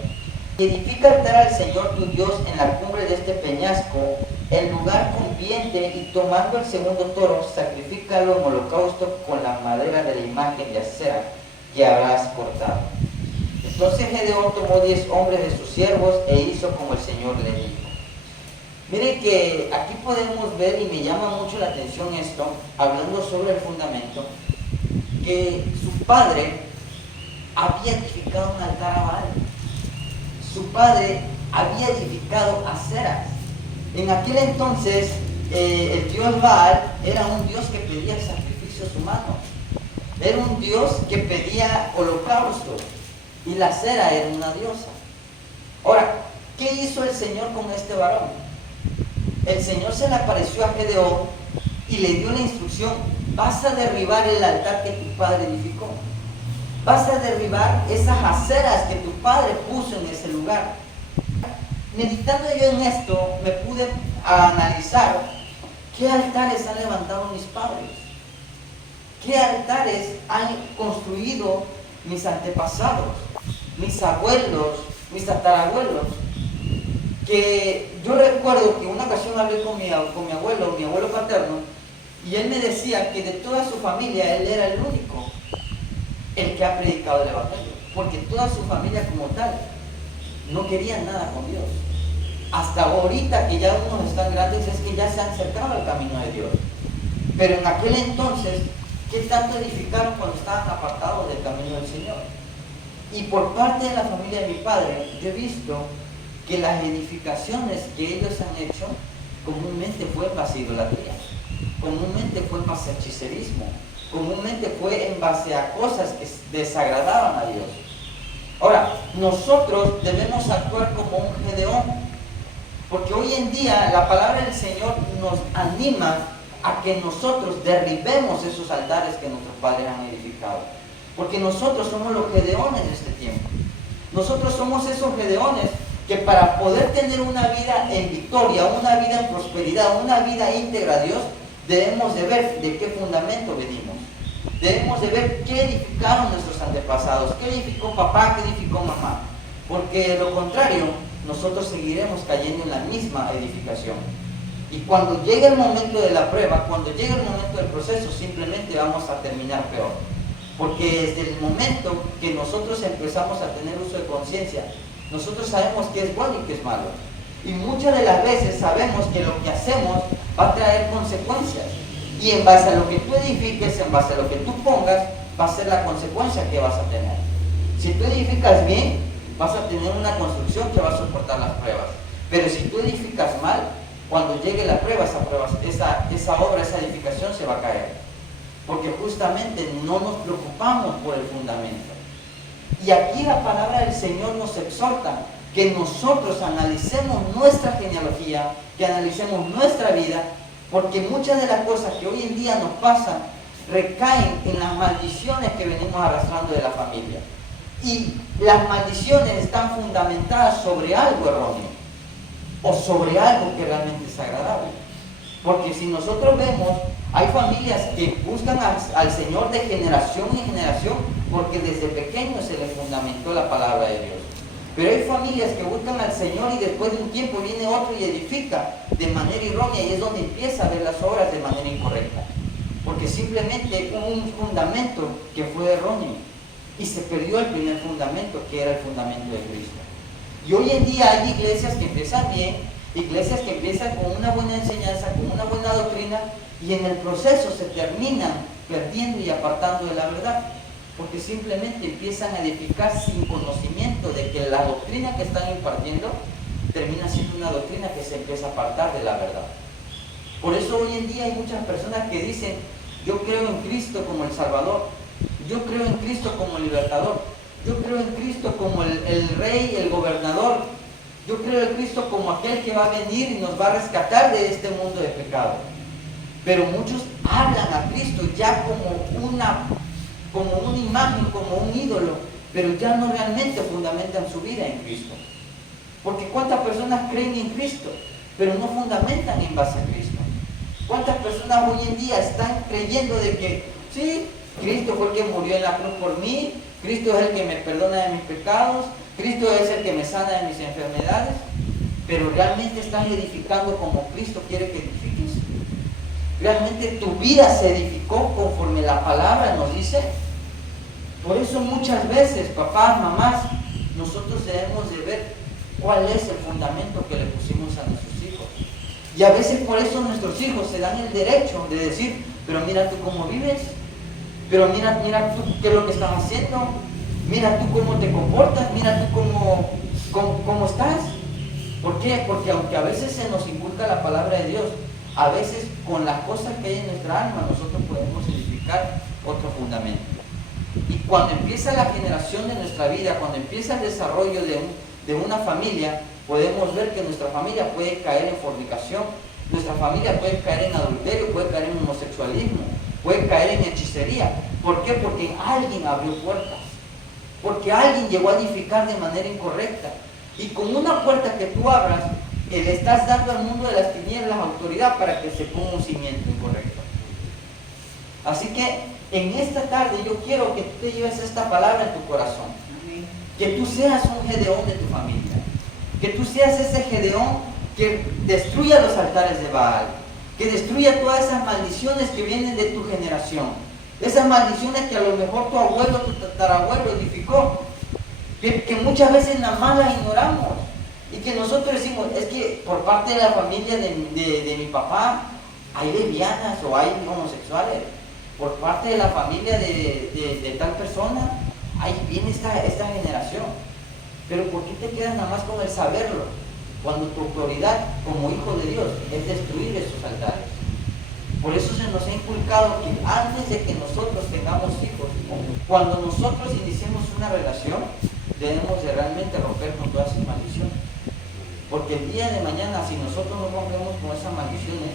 Y edifica altar al Señor tu Dios en la cumbre de este peñasco, en lugar conviente, y tomando el segundo toro, sacrifícalo en holocausto con la madera de la imagen de acera que habrás cortado. Entonces Gedeón tomó 10 hombres de sus siervos e hizo como el Señor le dijo. Miren que aquí podemos ver, y me llama mucho la atención esto, hablando sobre el fundamento, que su padre había edificado un altar a Baal. Su padre había edificado aceras. En aquel entonces, el dios Baal era un dios que pedía sacrificios humanos. Era un dios que pedía holocaustos. Y la acera era una diosa. Ahora, ¿qué hizo el Señor con este varón? El Señor se le apareció a Gedeón y le dio la instrucción, vas a derribar el altar que tu padre edificó. Vas a derribar esas aceras que tu padre puso en ese lugar. Meditando yo en esto, me pude analizar qué altares han levantado mis padres, qué altares han construido mis antepasados, mis abuelos, mis tatarabuelos. Que yo recuerdo que una ocasión hablé con mi abuelo paterno, y él me decía que de toda su familia él era el único el que ha predicado el evangelio, porque toda su familia como tal no querían nada con Dios. Hasta ahorita que ya unos están grandes es que ya se han acercado al camino de Dios, pero en aquel entonces, ¿qué tanto edificaron cuando estaban apartados del camino del Señor? Y por parte de la familia de mi padre, yo he visto que las edificaciones que ellos han hecho comúnmente fue en base a idolatría, comúnmente fue en base a hechicerismo, comúnmente fue en base a cosas que desagradaban a Dios. Ahora, nosotros debemos actuar como un Gedeón, porque hoy en día la palabra del Señor nos anima a que nosotros derribemos esos altares que nuestros padres han edificado, porque nosotros somos los Gedeones de este tiempo. Nosotros somos esos Gedeones que para poder tener una vida en victoria, una vida en prosperidad, una vida íntegra a Dios, debemos de ver de qué fundamento venimos. Debemos de ver qué edificaron nuestros antepasados, qué edificó papá, qué edificó mamá. Porque de lo contrario, nosotros seguiremos cayendo en la misma edificación. Y cuando llegue el momento de la prueba, cuando llegue el momento del proceso, simplemente vamos a terminar peor. Porque desde el momento que nosotros empezamos a tener uso de conciencia, Nosotros sabemos qué es bueno y qué es malo. Y muchas de las veces sabemos que lo que hacemos va a traer consecuencias. Y en base a lo que tú edifiques, en base a lo que tú pongas, va a ser la consecuencia que vas a tener. Si tú edificas bien, vas a tener una construcción que va a soportar las pruebas. Pero si tú edificas mal, cuando llegue la prueba, esa obra, esa edificación se va a caer. Porque justamente no nos preocupamos por el fundamento. Y aquí la palabra del Señor nos exhorta que nosotros analicemos nuestra genealogía, que analicemos nuestra vida, porque muchas de las cosas que hoy en día nos pasan recaen en las maldiciones que venimos arrastrando de la familia. Y las maldiciones están fundamentadas sobre algo erróneo o sobre algo que realmente es agradable. Porque si nosotros vemos, hay familias que buscan al Señor de generación en generación porque desde pequeños se les fundamentó la palabra de Dios. Pero hay familias que buscan al Señor y después de un tiempo viene otro y edifica de manera errónea, y es donde empieza a ver las obras de manera incorrecta. Porque simplemente hubo un fundamento que fue erróneo y se perdió el primer fundamento, que era el fundamento de Cristo. Y hoy en día hay iglesias que empiezan bien, iglesias que empiezan con una buena enseñanza, con una buena doctrina, y en el proceso se terminan perdiendo y apartando de la verdad, porque simplemente empiezan a edificar sin conocimiento de que la doctrina que están impartiendo termina siendo una doctrina que se empieza a apartar de la verdad. Por eso hoy en día hay muchas personas que dicen: yo creo en Cristo como el Salvador, yo creo en Cristo como el libertador, yo creo en Cristo como el rey, el gobernador, yo creo en Cristo como aquel que va a venir y nos va a rescatar de este mundo de pecado. Pero muchos hablan a Cristo ya como una imagen, como un ídolo, pero ya no realmente fundamentan su vida en Cristo. Porque ¿cuántas personas creen en Cristo, pero no fundamentan en base a Cristo? ¿Cuántas personas hoy en día están creyendo de que sí, Cristo fue el que murió en la cruz por mí, Cristo es el que me perdona de mis pecados, Cristo es el que me sana de mis enfermedades, pero realmente están edificando como Cristo quiere que edifiques? ¿Realmente tu vida se edificó conforme la palabra nos dice? Por eso muchas veces, papás, mamás, nosotros debemos de ver cuál es el fundamento que le pusimos a nuestros hijos. Y a veces por eso nuestros hijos se dan el derecho de decir: pero mira tú cómo vives, pero mira tú qué es lo que estás haciendo, mira tú cómo te comportas, mira tú cómo estás. ¿Por qué? Porque aunque a veces se nos inculca la palabra de Dios, a veces con las cosas que hay en nuestra alma nosotros podemos edificar otro fundamento. Y cuando empieza la generación de nuestra vida, cuando empieza el desarrollo de una familia, podemos ver que nuestra familia puede caer en fornicación, nuestra familia puede caer en adulterio, puede caer en homosexualismo, puede caer en hechicería. ¿Por qué? Porque alguien abrió puertas, porque alguien llegó a edificar de manera incorrecta. Y con una puerta que tú abras, le estás dando al mundo de las tinieblas autoridad para que se ponga un cimiento incorrecto. Así que en esta tarde yo quiero que tú te lleves esta palabra en tu corazón. Que tú seas un Gedeón de tu familia. Que tú seas ese Gedeón que destruya los altares de Baal. Que destruya todas esas maldiciones que vienen de tu generación. Esas maldiciones que a lo mejor tu abuelo, tu tatarabuelo edificó. Que muchas veces nada más las ignoramos. Y que nosotros decimos: es que por parte de la familia de mi papá hay lesbianas o hay homosexuales. Por parte de la familia de tal persona, ahí viene esta generación. Pero ¿por qué te quedas nada más con el saberlo? Cuando tu autoridad como hijo de Dios es destruir esos altares. Por eso se nos ha inculcado que antes de que nosotros tengamos hijos, cuando nosotros iniciemos una relación, debemos de realmente romper con todas esas maldiciones. Porque el día de mañana, si nosotros no rompemos con esas maldiciones,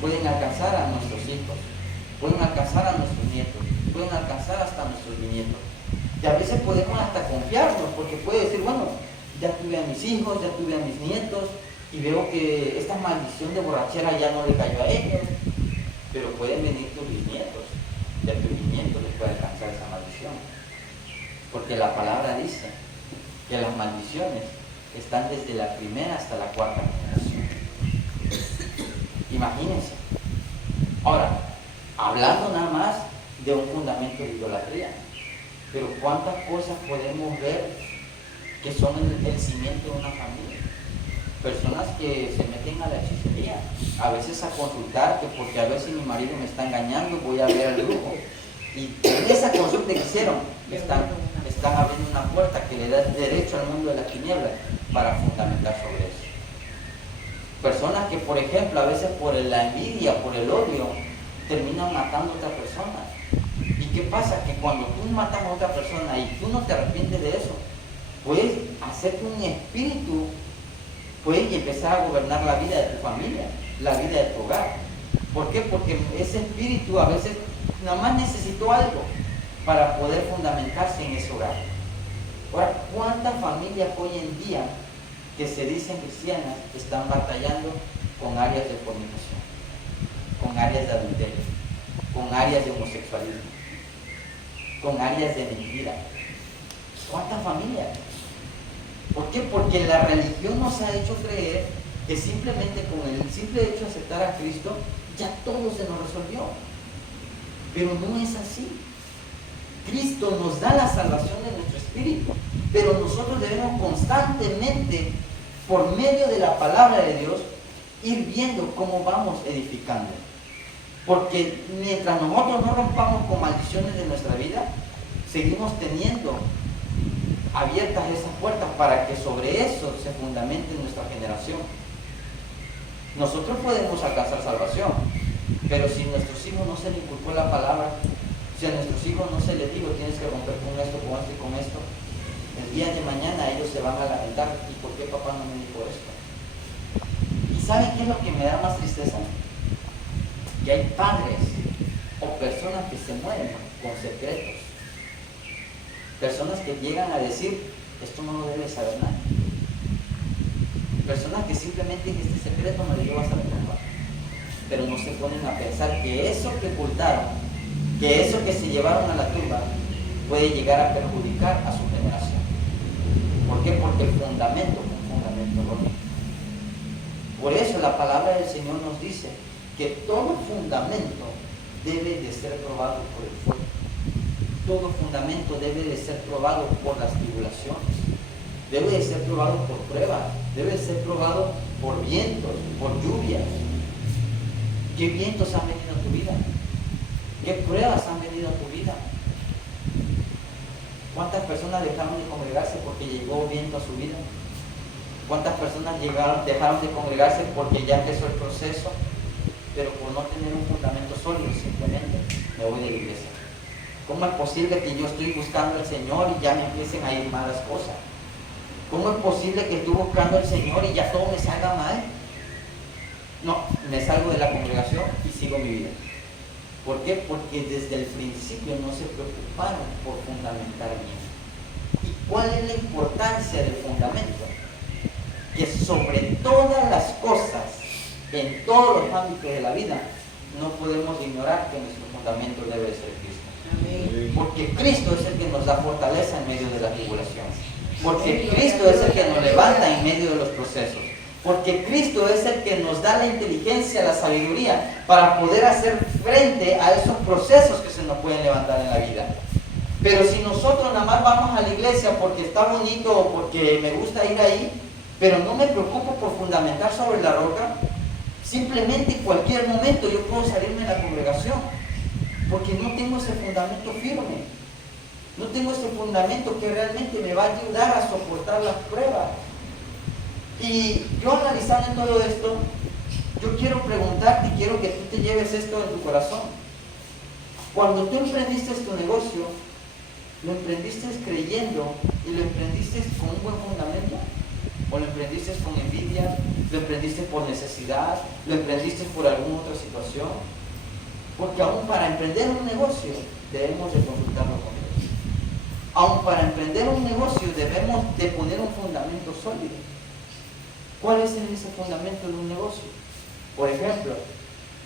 pueden alcanzar a nuestros hijos, pueden alcanzar a nuestros nietos, pueden alcanzar hasta nuestros bisnietos. Y a veces podemos hasta confiarnos, porque puede decir: bueno, ya tuve a mis hijos, ya tuve a mis nietos, y veo que esta maldición de borrachera ya no le cayó a ellos. Pero pueden venir tus bisnietos, y a tus bisnietos les puede alcanzar esa maldición. Porque la palabra dice que las maldiciones están desde la primera hasta la cuarta generación. Imagínense. Ahora, hablando nada más de un fundamento de idolatría, pero ¿cuántas cosas podemos ver que son el cimiento de una familia. Personas que se meten a la hechicería, a veces a consultar, que porque a ver si mi marido me está engañando, voy a ver al brujo. Y en esa consulta que hicieron, están abriendo una puerta que le da derecho al mundo de las tinieblas para fundamentar sobre eso. Personas que, por ejemplo, a veces por la envidia, por el odio, terminan matando a otra persona. ¿Y qué pasa? Que cuando tú matas a otra persona y tú no te arrepientes de eso, puedes hacer que un espíritu puede empezar a gobernar la vida de tu familia, la vida de tu hogar. ¿Por qué? Porque ese espíritu a veces nada más necesitó algo para poder fundamentarse en ese hogar. Ahora, ¿cuántas familias hoy en día que se dicen cristianas están batallando con áreas de fornicación, con áreas de adulterio, con áreas de homosexualismo, con áreas de mentira? ¿Cuántas familias? ¿Por qué? Porque la religión nos ha hecho creer que simplemente con el simple hecho de aceptar a Cristo ya todo se nos resolvió. Pero no es así. Cristo nos da la salvación de nuestro espíritu, pero nosotros debemos constantemente, por medio de la palabra de Dios, ir viendo cómo vamos edificando. Porque mientras nosotros no rompamos con maldiciones de nuestra vida, seguimos teniendo abiertas esas puertas para que sobre eso se fundamente nuestra generación. Nosotros podemos alcanzar salvación, pero si a nuestros hijos no se les inculcó la palabra, si a nuestros hijos no se les dijo tienes que romper con esto y con esto, el día de mañana ellos se van a lamentar: ¿y por qué papá no me dijo esto? ¿Y saben qué es lo que me da más tristeza? Que hay padres o personas que se mueren con secretos. Personas que llegan a decir: esto no lo debe saber nadie. Personas que simplemente en este secreto no le llevas a la tumba. Pero no se ponen a pensar que eso que ocultaron, que eso que se llevaron a la tumba, puede llegar a perjudicar a su generación. ¿Por qué? Porque el fundamento es un fundamento erróneo. Por eso la palabra del Señor nos dice que todo fundamento debe de ser probado por el fuego. Todo fundamento debe de ser probado por las tribulaciones, debe de ser probado por pruebas, debe de ser probado por vientos, por lluvias. ¿Qué vientos han venido a tu vida? ¿Qué pruebas han venido a tu vida? ¿Cuántas personas dejaron de congregarse porque llegó viento a su vida? ¿Cuántas personas dejaron de congregarse porque ya empezó el proceso, pero por no tener un fundamento sólido simplemente me voy de la iglesia? ¿Cómo es posible que yo estoy buscando al Señor y ya me empiecen a ir malas cosas? ¿Cómo es posible que estoy buscando al Señor y ya todo me salga mal? No, me salgo de la congregación y sigo mi vida. ¿Por qué? Porque desde el principio no se preocuparon por fundamentar bien. ¿Y cuál es la importancia del fundamento? Que sobre todas las cosas, en todos los ámbitos de la vida, no podemos ignorar que nuestro fundamento debe ser Cristo. Porque Cristo es el que nos da fortaleza en medio de la tribulación. Porque Cristo es el que nos levanta en medio de los procesos. Porque Cristo es el que nos da la inteligencia, la sabiduría para poder hacer frente a esos procesos que se nos pueden levantar en la vida. Pero si nosotros nada más vamos a la iglesia porque está bonito o porque me gusta ir ahí, pero no me preocupo por fundamentar sobre la roca, simplemente en cualquier momento yo puedo salirme de la congregación, porque no tengo ese fundamento firme, no tengo ese fundamento que realmente me va a ayudar a soportar las pruebas. Y yo, analizando en todo esto, yo quiero preguntarte y quiero que tú te lleves esto en tu corazón. Cuando tú emprendiste tu negocio, ¿lo emprendiste creyendo y lo emprendiste con un buen fundamento? ¿O lo emprendiste con envidia? ¿Lo emprendiste por necesidad? ¿Lo emprendiste por alguna otra situación? Porque aún para emprender un negocio debemos de consultarlo con Dios. Aún para emprender un negocio debemos de poner un fundamento sólido. ¿Cuál es ese fundamento de un negocio? Por ejemplo,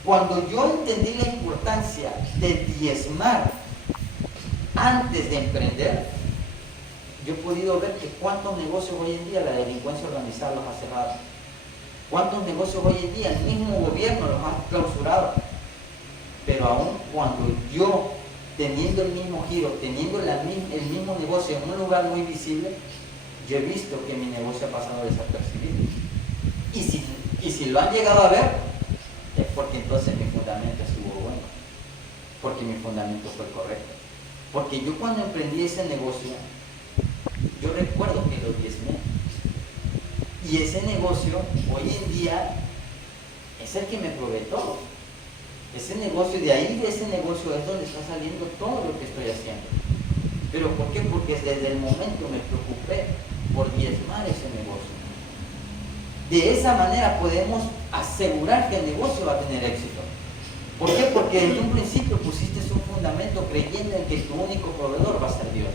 cuando yo entendí la importancia de diezmar antes de emprender, yo he podido ver que cuántos negocios hoy en día la delincuencia organizada los ha cerrado. Cuántos negocios hoy en día el mismo gobierno los ha clausurado. Pero aún cuando yo, teniendo el mismo giro, teniendo el mismo negocio en un lugar muy visible, yo he visto que mi negocio ha pasado desapercibido. Y si lo han llegado a ver, es porque entonces mi fundamento estuvo bueno, porque mi fundamento fue correcto. Porque yo cuando emprendí ese negocio, yo recuerdo que lo diezmé. Y ese negocio, hoy en día, es el que me provee todo. Ese negocio, de ahí de ese negocio es donde está saliendo todo lo que estoy haciendo. ¿Pero por qué? Porque desde el momento me preocupé por diezmar ese negocio. De esa manera podemos asegurar que el negocio va a tener éxito. ¿Por qué? Porque desde un principio pusiste un fundamento creyendo en que tu único proveedor va a ser Dios.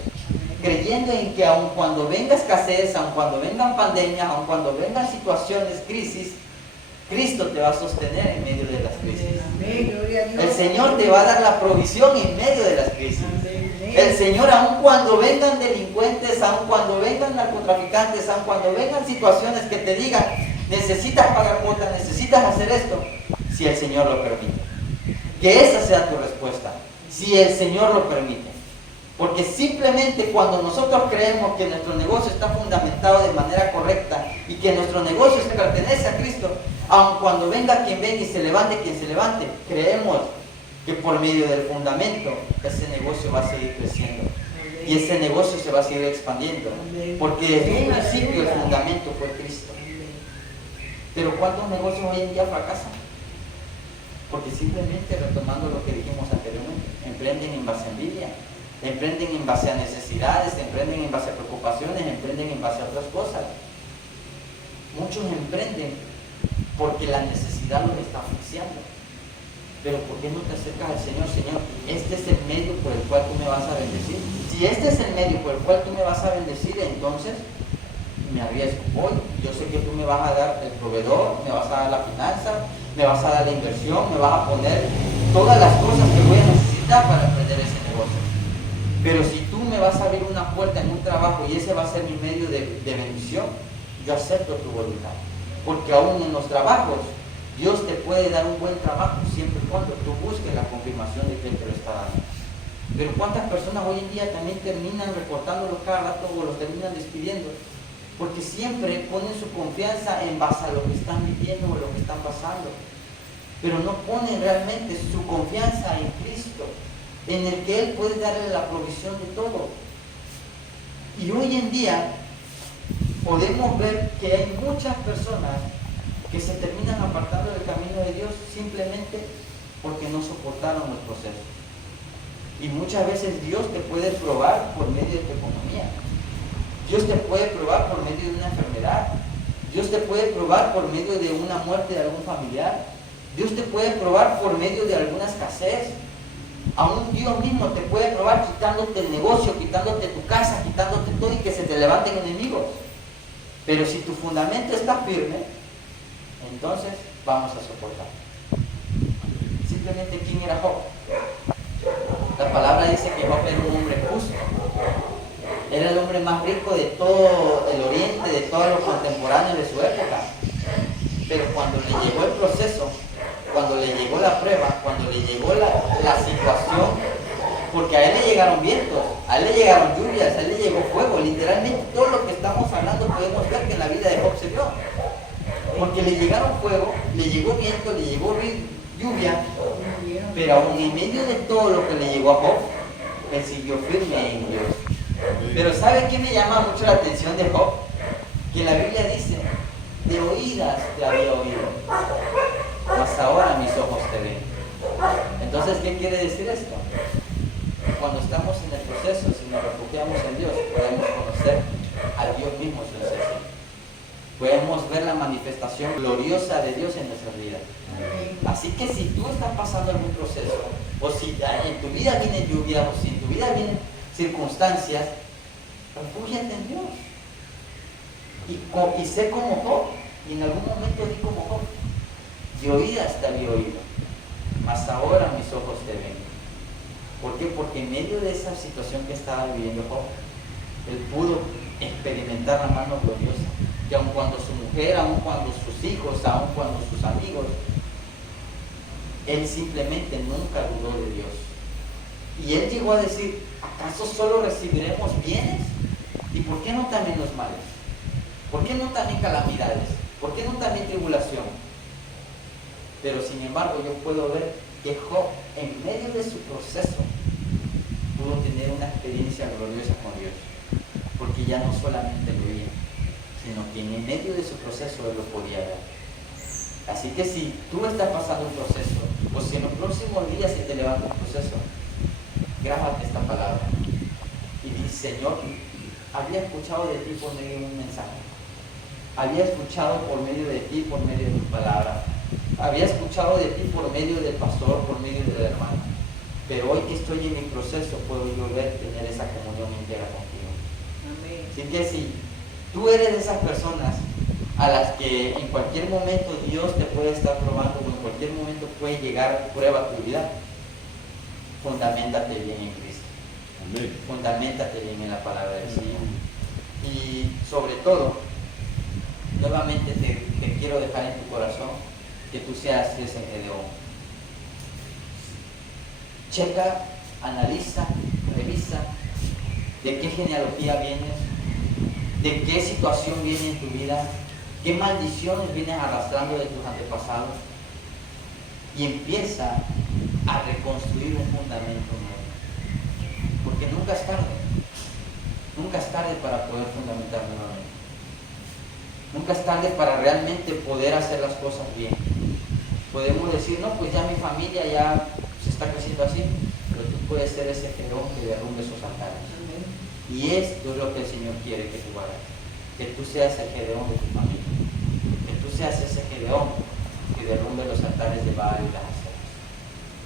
Creyendo en que aun cuando venga escasez, aun cuando vengan pandemias, aun cuando vengan situaciones, crisis, Cristo te va a sostener en medio de las crisis. El Señor te va a dar la provisión en medio de las crisis. El Señor, aun cuando vengan delincuentes, aun cuando vengan narcotraficantes, aun cuando vengan situaciones que te digan, necesitas pagar cuotas, necesitas hacer esto, si el Señor lo permite. Que esa sea tu respuesta, si el Señor lo permite. Porque simplemente cuando nosotros creemos que nuestro negocio está fundamentado de manera correcta y que nuestro negocio se pertenece a Cristo, aun cuando venga quien venga y se levante quien se levante, creemos que por medio del fundamento ese negocio va a seguir creciendo y ese negocio se va a seguir expandiendo, porque desde un principio el fundamento fue Cristo. Pero ¿cuántos negocios hoy en día fracasan? Porque simplemente, retomando lo que dijimos anteriormente, emprenden en base a envidia, emprenden en base a necesidades, emprenden en base a preocupaciones, emprenden en base a otras cosas. Muchos emprenden porque la necesidad los está asfixiando. Pero ¿por qué no te acercas al Señor? Señor, este es el medio por el cual tú me vas a bendecir. Si este es el medio por el cual tú me vas a bendecir, entonces me arriesgo. Hoy yo sé que tú me vas a dar el proveedor, me vas a dar la finanza, me vas a dar la inversión, me vas a poner todas las cosas que voy a necesitar para emprender ese negocio. Pero si tú me vas a abrir una puerta en un trabajo y ese va a ser mi medio de bendición, yo acepto tu voluntad. Porque aún en los trabajos, Dios te puede dar un buen trabajo siempre y cuando tú busques la confirmación de que Él te lo está dando. Pero ¿cuántas personas hoy en día también terminan recortándolos cada rato o los terminan despidiendo? Porque siempre ponen su confianza en base a lo que están viviendo o lo que están pasando. Pero no ponen realmente su confianza en Cristo, en el que Él puede darle la provisión de todo. Y hoy en día podemos ver que hay muchas personas que se terminan apartando del camino de Dios simplemente porque no soportaron los procesos. Y muchas veces Dios te puede probar por medio de tu economía. Dios te puede probar por medio de una enfermedad. Dios te puede probar por medio de una muerte de algún familiar. Dios te puede probar por medio de alguna escasez. Aún Dios mismo te puede probar quitándote el negocio, quitándote tu casa, quitándote todo y que se te levanten enemigos. Pero si tu fundamento está firme, entonces vamos a soportar. Simplemente, ¿quién era Job? La palabra dice que Job era un hombre justo. Era el hombre más rico de todo el oriente, de todos los contemporáneos de su época. Pero cuando le llegó el proceso, cuando le llegó la prueba, cuando le llegó la situación, porque a él le llegaron vientos, a él le llegaron lluvias, a él le llegó fuego, literalmente todo lo que estamos hablando podemos ver que en la vida de Job se dio. Porque le llegaron fuego, le llegó viento, le llegó lluvia, pero aún en medio de todo lo que le llegó a Job, él siguió firme en Dios. Pero ¿sabe qué me llama mucho la atención de Job? Que la Biblia dice, de oídas te había oído, mas ahora mis ojos te ven. Entonces, ¿qué quiere decir esto? Cuando estamos en el proceso, si nos refugiamos en Dios, podemos conocer a Dios mismo su esencia. Podemos ver la manifestación gloriosa de Dios en nuestras vidas. Así que si tú estás pasando algún proceso, o si en tu vida viene lluvia, o si en tu vida vienen circunstancias, refúgiate en Dios. Y sé como Job, y en algún momento di como Job, de oídas te había oído, mas ahora mis ojos te ven. ¿Por qué? Porque en medio de esa situación que estaba viviendo Job, él pudo experimentar la mano gloriosa, que aun cuando su mujer, aun cuando sus hijos, aun cuando sus amigos, él simplemente nunca dudó de Dios. Y él llegó a decir, ¿acaso solo recibiremos bienes? ¿Y por qué no también los males? ¿Por qué no también calamidades? ¿Por qué no también tribulación? Pero sin embargo yo puedo ver que Job, en medio de su proceso, pudo tener una experiencia gloriosa con Dios, porque ya no solamente lo oía, sino que en medio de su proceso él lo podía ver. Así que si tú estás pasando un proceso, o si en los próximos días se te levanta un proceso, grábate esta palabra y dice: Señor, había escuchado de ti por medio de un mensaje, había escuchado por medio de ti, por medio de tu palabra, había escuchado de ti por medio del pastor, por medio del hermano, pero hoy que estoy en mi proceso puedo yo ver, tener esa comunión entera contigo. Amén. Así que si tú eres de esas personas a las que en cualquier momento Dios te puede estar probando, o en cualquier momento puede llegar prueba a tu vida, fundamentate bien en Cristo. Amén. Fundamentate bien en la palabra del Señor. Y sobre todo, nuevamente te quiero dejar en tu corazón que tú seas ese Gedeón. Checa, analiza, revisa de qué genealogía vienes, de qué situación viene en tu vida, qué maldiciones vienes arrastrando de tus antepasados, y empieza a reconstruir un fundamento nuevo. Porque nunca es tarde. Nunca es tarde para poder fundamentar nuevamente. Nunca es tarde para realmente poder hacer las cosas bien. Podemos decir: no, pues ya mi familia ya se está creciendo así, pero tú puedes ser ese Gedeón que derrumbe esos altares. Y esto es lo que el Señor quiere que tú hagas, que tú seas el Gedeón de tu familia, que tú seas ese Gedeón que derrumbe los altares de Baal y las Aseras.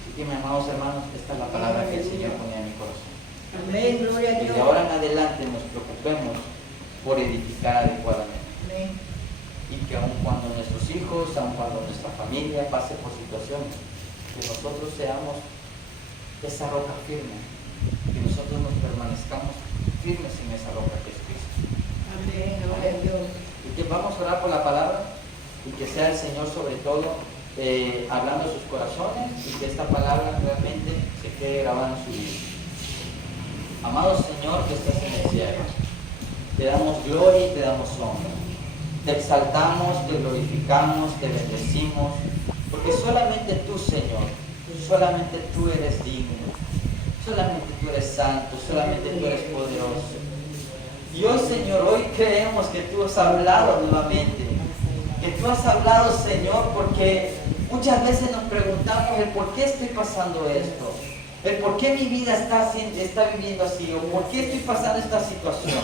Así que, mis amados hermanos, esta es la palabra que el Señor ponía en mi corazón. Amén, gloria a Y Dios. de ahora en adelante nos preocupemos por edificar adecuadamente. Amén. Y que aun cuando nuestros hijos, aun cuando nuestra familia pase por situaciones, que nosotros seamos esa roca firme, que nosotros nos permanezcamos firmes en esa roca que es Cristo. Amén, gloria a Dios. Y que vamos a orar por la palabra y que sea el Señor sobre todo hablando a sus corazones, y que esta palabra realmente se quede grabada en su vida. Amado Señor que estás en el cielo, te damos gloria y te damos honra. Te exaltamos, te glorificamos, te bendecimos, porque solamente tú, Señor, solamente tú eres digno, solamente tú eres santo, solamente tú eres poderoso. Y hoy, Señor, hoy creemos que tú has hablado nuevamente, que tú has hablado, Señor, porque muchas veces nos preguntamos el por qué estoy pasando esto, el por qué mi vida está viviendo así, o por qué estoy pasando esta situación.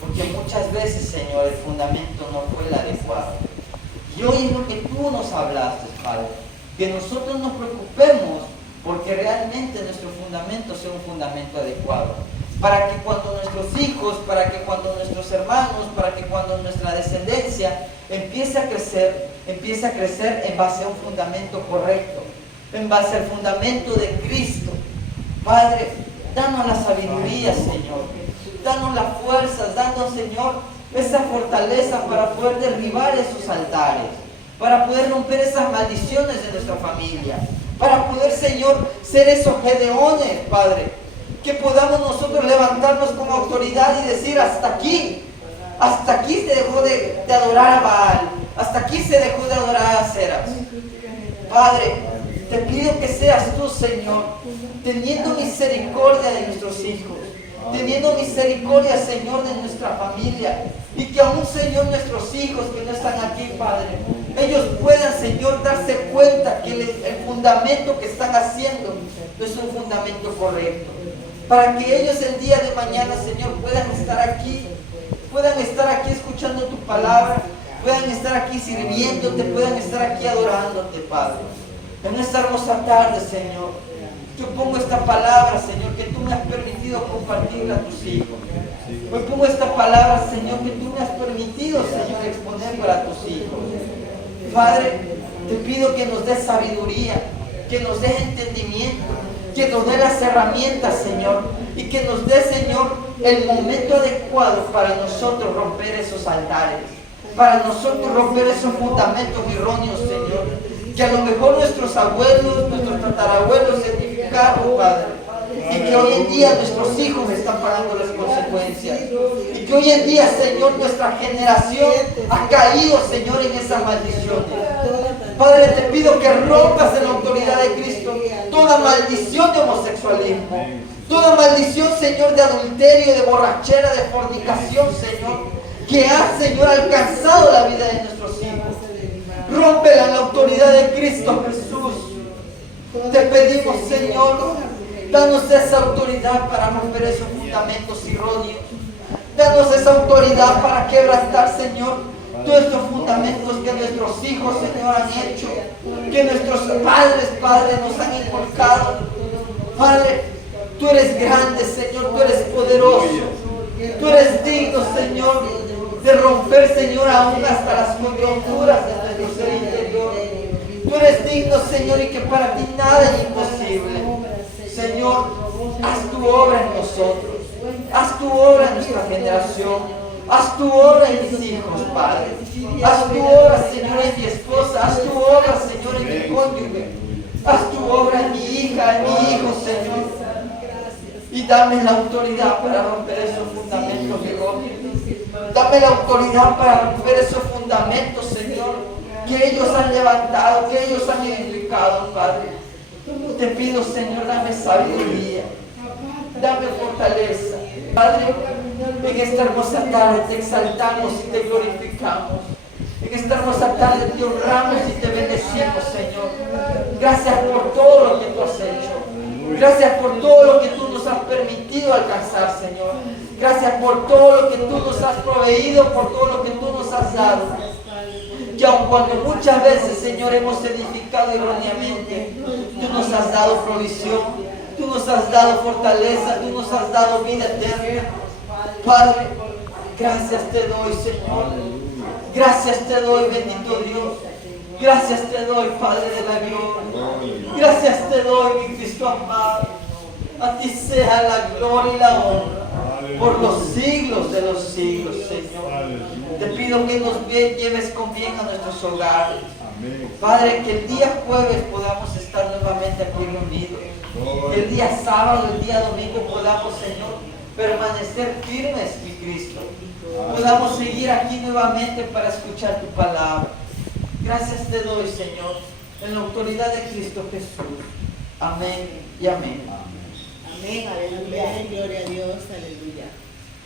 Porque muchas veces, Señor, el fundamento no fue el adecuado. Y hoy es lo que tú nos hablaste, Padre, que nosotros nos preocupemos porque realmente nuestro fundamento sea un fundamento adecuado. Para que cuando nuestros hijos, para que cuando nuestros hermanos, para que cuando nuestra descendencia empiece a crecer en base a un fundamento correcto, en base al fundamento de Cristo. Padre, danos la sabiduría, Señor. Danos las fuerzas, danos, Señor, esa fortaleza para poder derribar esos altares, para poder romper esas maldiciones de nuestra familia, para poder, Señor, ser esos Gedeones, Padre, que podamos nosotros levantarnos como autoridad y decir: hasta aquí se dejó de adorar a Baal, hasta aquí se dejó de adorar a Aseras. Padre, te pido que seas tú, Señor, teniendo misericordia de nuestros hijos, teniendo misericordia, Señor, de nuestra familia, y que aún, Señor, nuestros hijos que no están aquí, Padre, ellos puedan, Señor, darse cuenta que el fundamento que están haciendo no es un fundamento correcto, para que ellos el día de mañana, Señor, puedan estar aquí escuchando tu palabra, puedan estar aquí sirviéndote, puedan estar aquí adorándote, Padre. En esta hermosa tarde, Señor, yo pongo esta palabra, Señor, que tú me has permitido compartirla a tus hijos. Yo pongo esta palabra, Señor, que tú me has permitido, Señor, exponerla a tus hijos. Padre, te pido que nos des sabiduría, que nos des entendimiento, que nos dé las herramientas, Señor, y que nos dé, Señor, el momento adecuado para nosotros romper esos altares, para nosotros romper esos fundamentos erróneos, Señor, que a lo mejor nuestros abuelos, nuestros tatarabuelos edificaron, Padre, y que hoy en día nuestros hijos están pagando las consecuencias. Y que hoy en día, Señor, nuestra generación ha caído, Señor, en esas maldiciones. Padre, te pido que rompas en la autoridad de Cristo toda maldición de homosexualismo, toda maldición, Señor, de adulterio, de borrachera, de fornicación, Señor, que ha, Señor, alcanzado la vida de nuestros hijos. Rómpela en la autoridad de Cristo Jesús. Te pedimos, Señor, danos esa autoridad para romper esos fundamentos erróneos. Danos esa autoridad para quebrantar, Señor, todos estos fundamentos que nuestros hijos, Señor, han hecho, que nuestros padres, Padre, nos han inculcado. Padre, tú eres grande, Señor, tú eres poderoso, tú eres digno, Señor, de romper, Señor, aún hasta las coyunturas de nuestro ser interior. Tú eres digno, Señor, y que para ti nada es imposible. Señor, haz tu obra en nosotros, haz tu obra en nuestra generación. Haz tu obra en mis hijos, Padre. Haz tu obra, Señor, en mi esposa. Haz tu obra, Señor, en mi cónyuge. Haz tu obra en mi hija, en mi hijo, Señor. Y dame la autoridad para romper esos fundamentos de odio. Dame la autoridad para romper esos fundamentos, Señor, que ellos han levantado, que ellos han edificado, Padre. Te pido, Señor, dame sabiduría. Dame fortaleza. Padre, en esta hermosa tarde te exaltamos y te glorificamos. En esta hermosa tarde te honramos y te bendecimos, Señor. Gracias por todo lo que tú has hecho. Gracias por todo lo que tú nos has permitido alcanzar, Señor. Gracias por todo lo que tú nos has proveído, por todo lo que tú nos has dado. Que aun cuando muchas veces, Señor, hemos edificado erróneamente, tú nos has dado provisión. Tú nos has dado fortaleza, tú nos has dado vida eterna. Padre, gracias te doy, Señor. Gracias te doy, bendito Dios. Gracias te doy, Padre de la gloria. Gracias te doy, mi Cristo amado. A ti sea la gloria y la honra por los siglos de los siglos, Señor. Te pido que nos lleves con bien a nuestros hogares. Padre, que el día jueves podamos estar nuevamente aquí reunidos. Que el día sábado, el día domingo podamos, Señor, permanecer firmes, mi Cristo. Podamos seguir aquí nuevamente para escuchar tu palabra. Gracias te doy, Señor, en la autoridad de Cristo Jesús. Amén y amén. Amén, aleluya. Gloria a Dios, aleluya.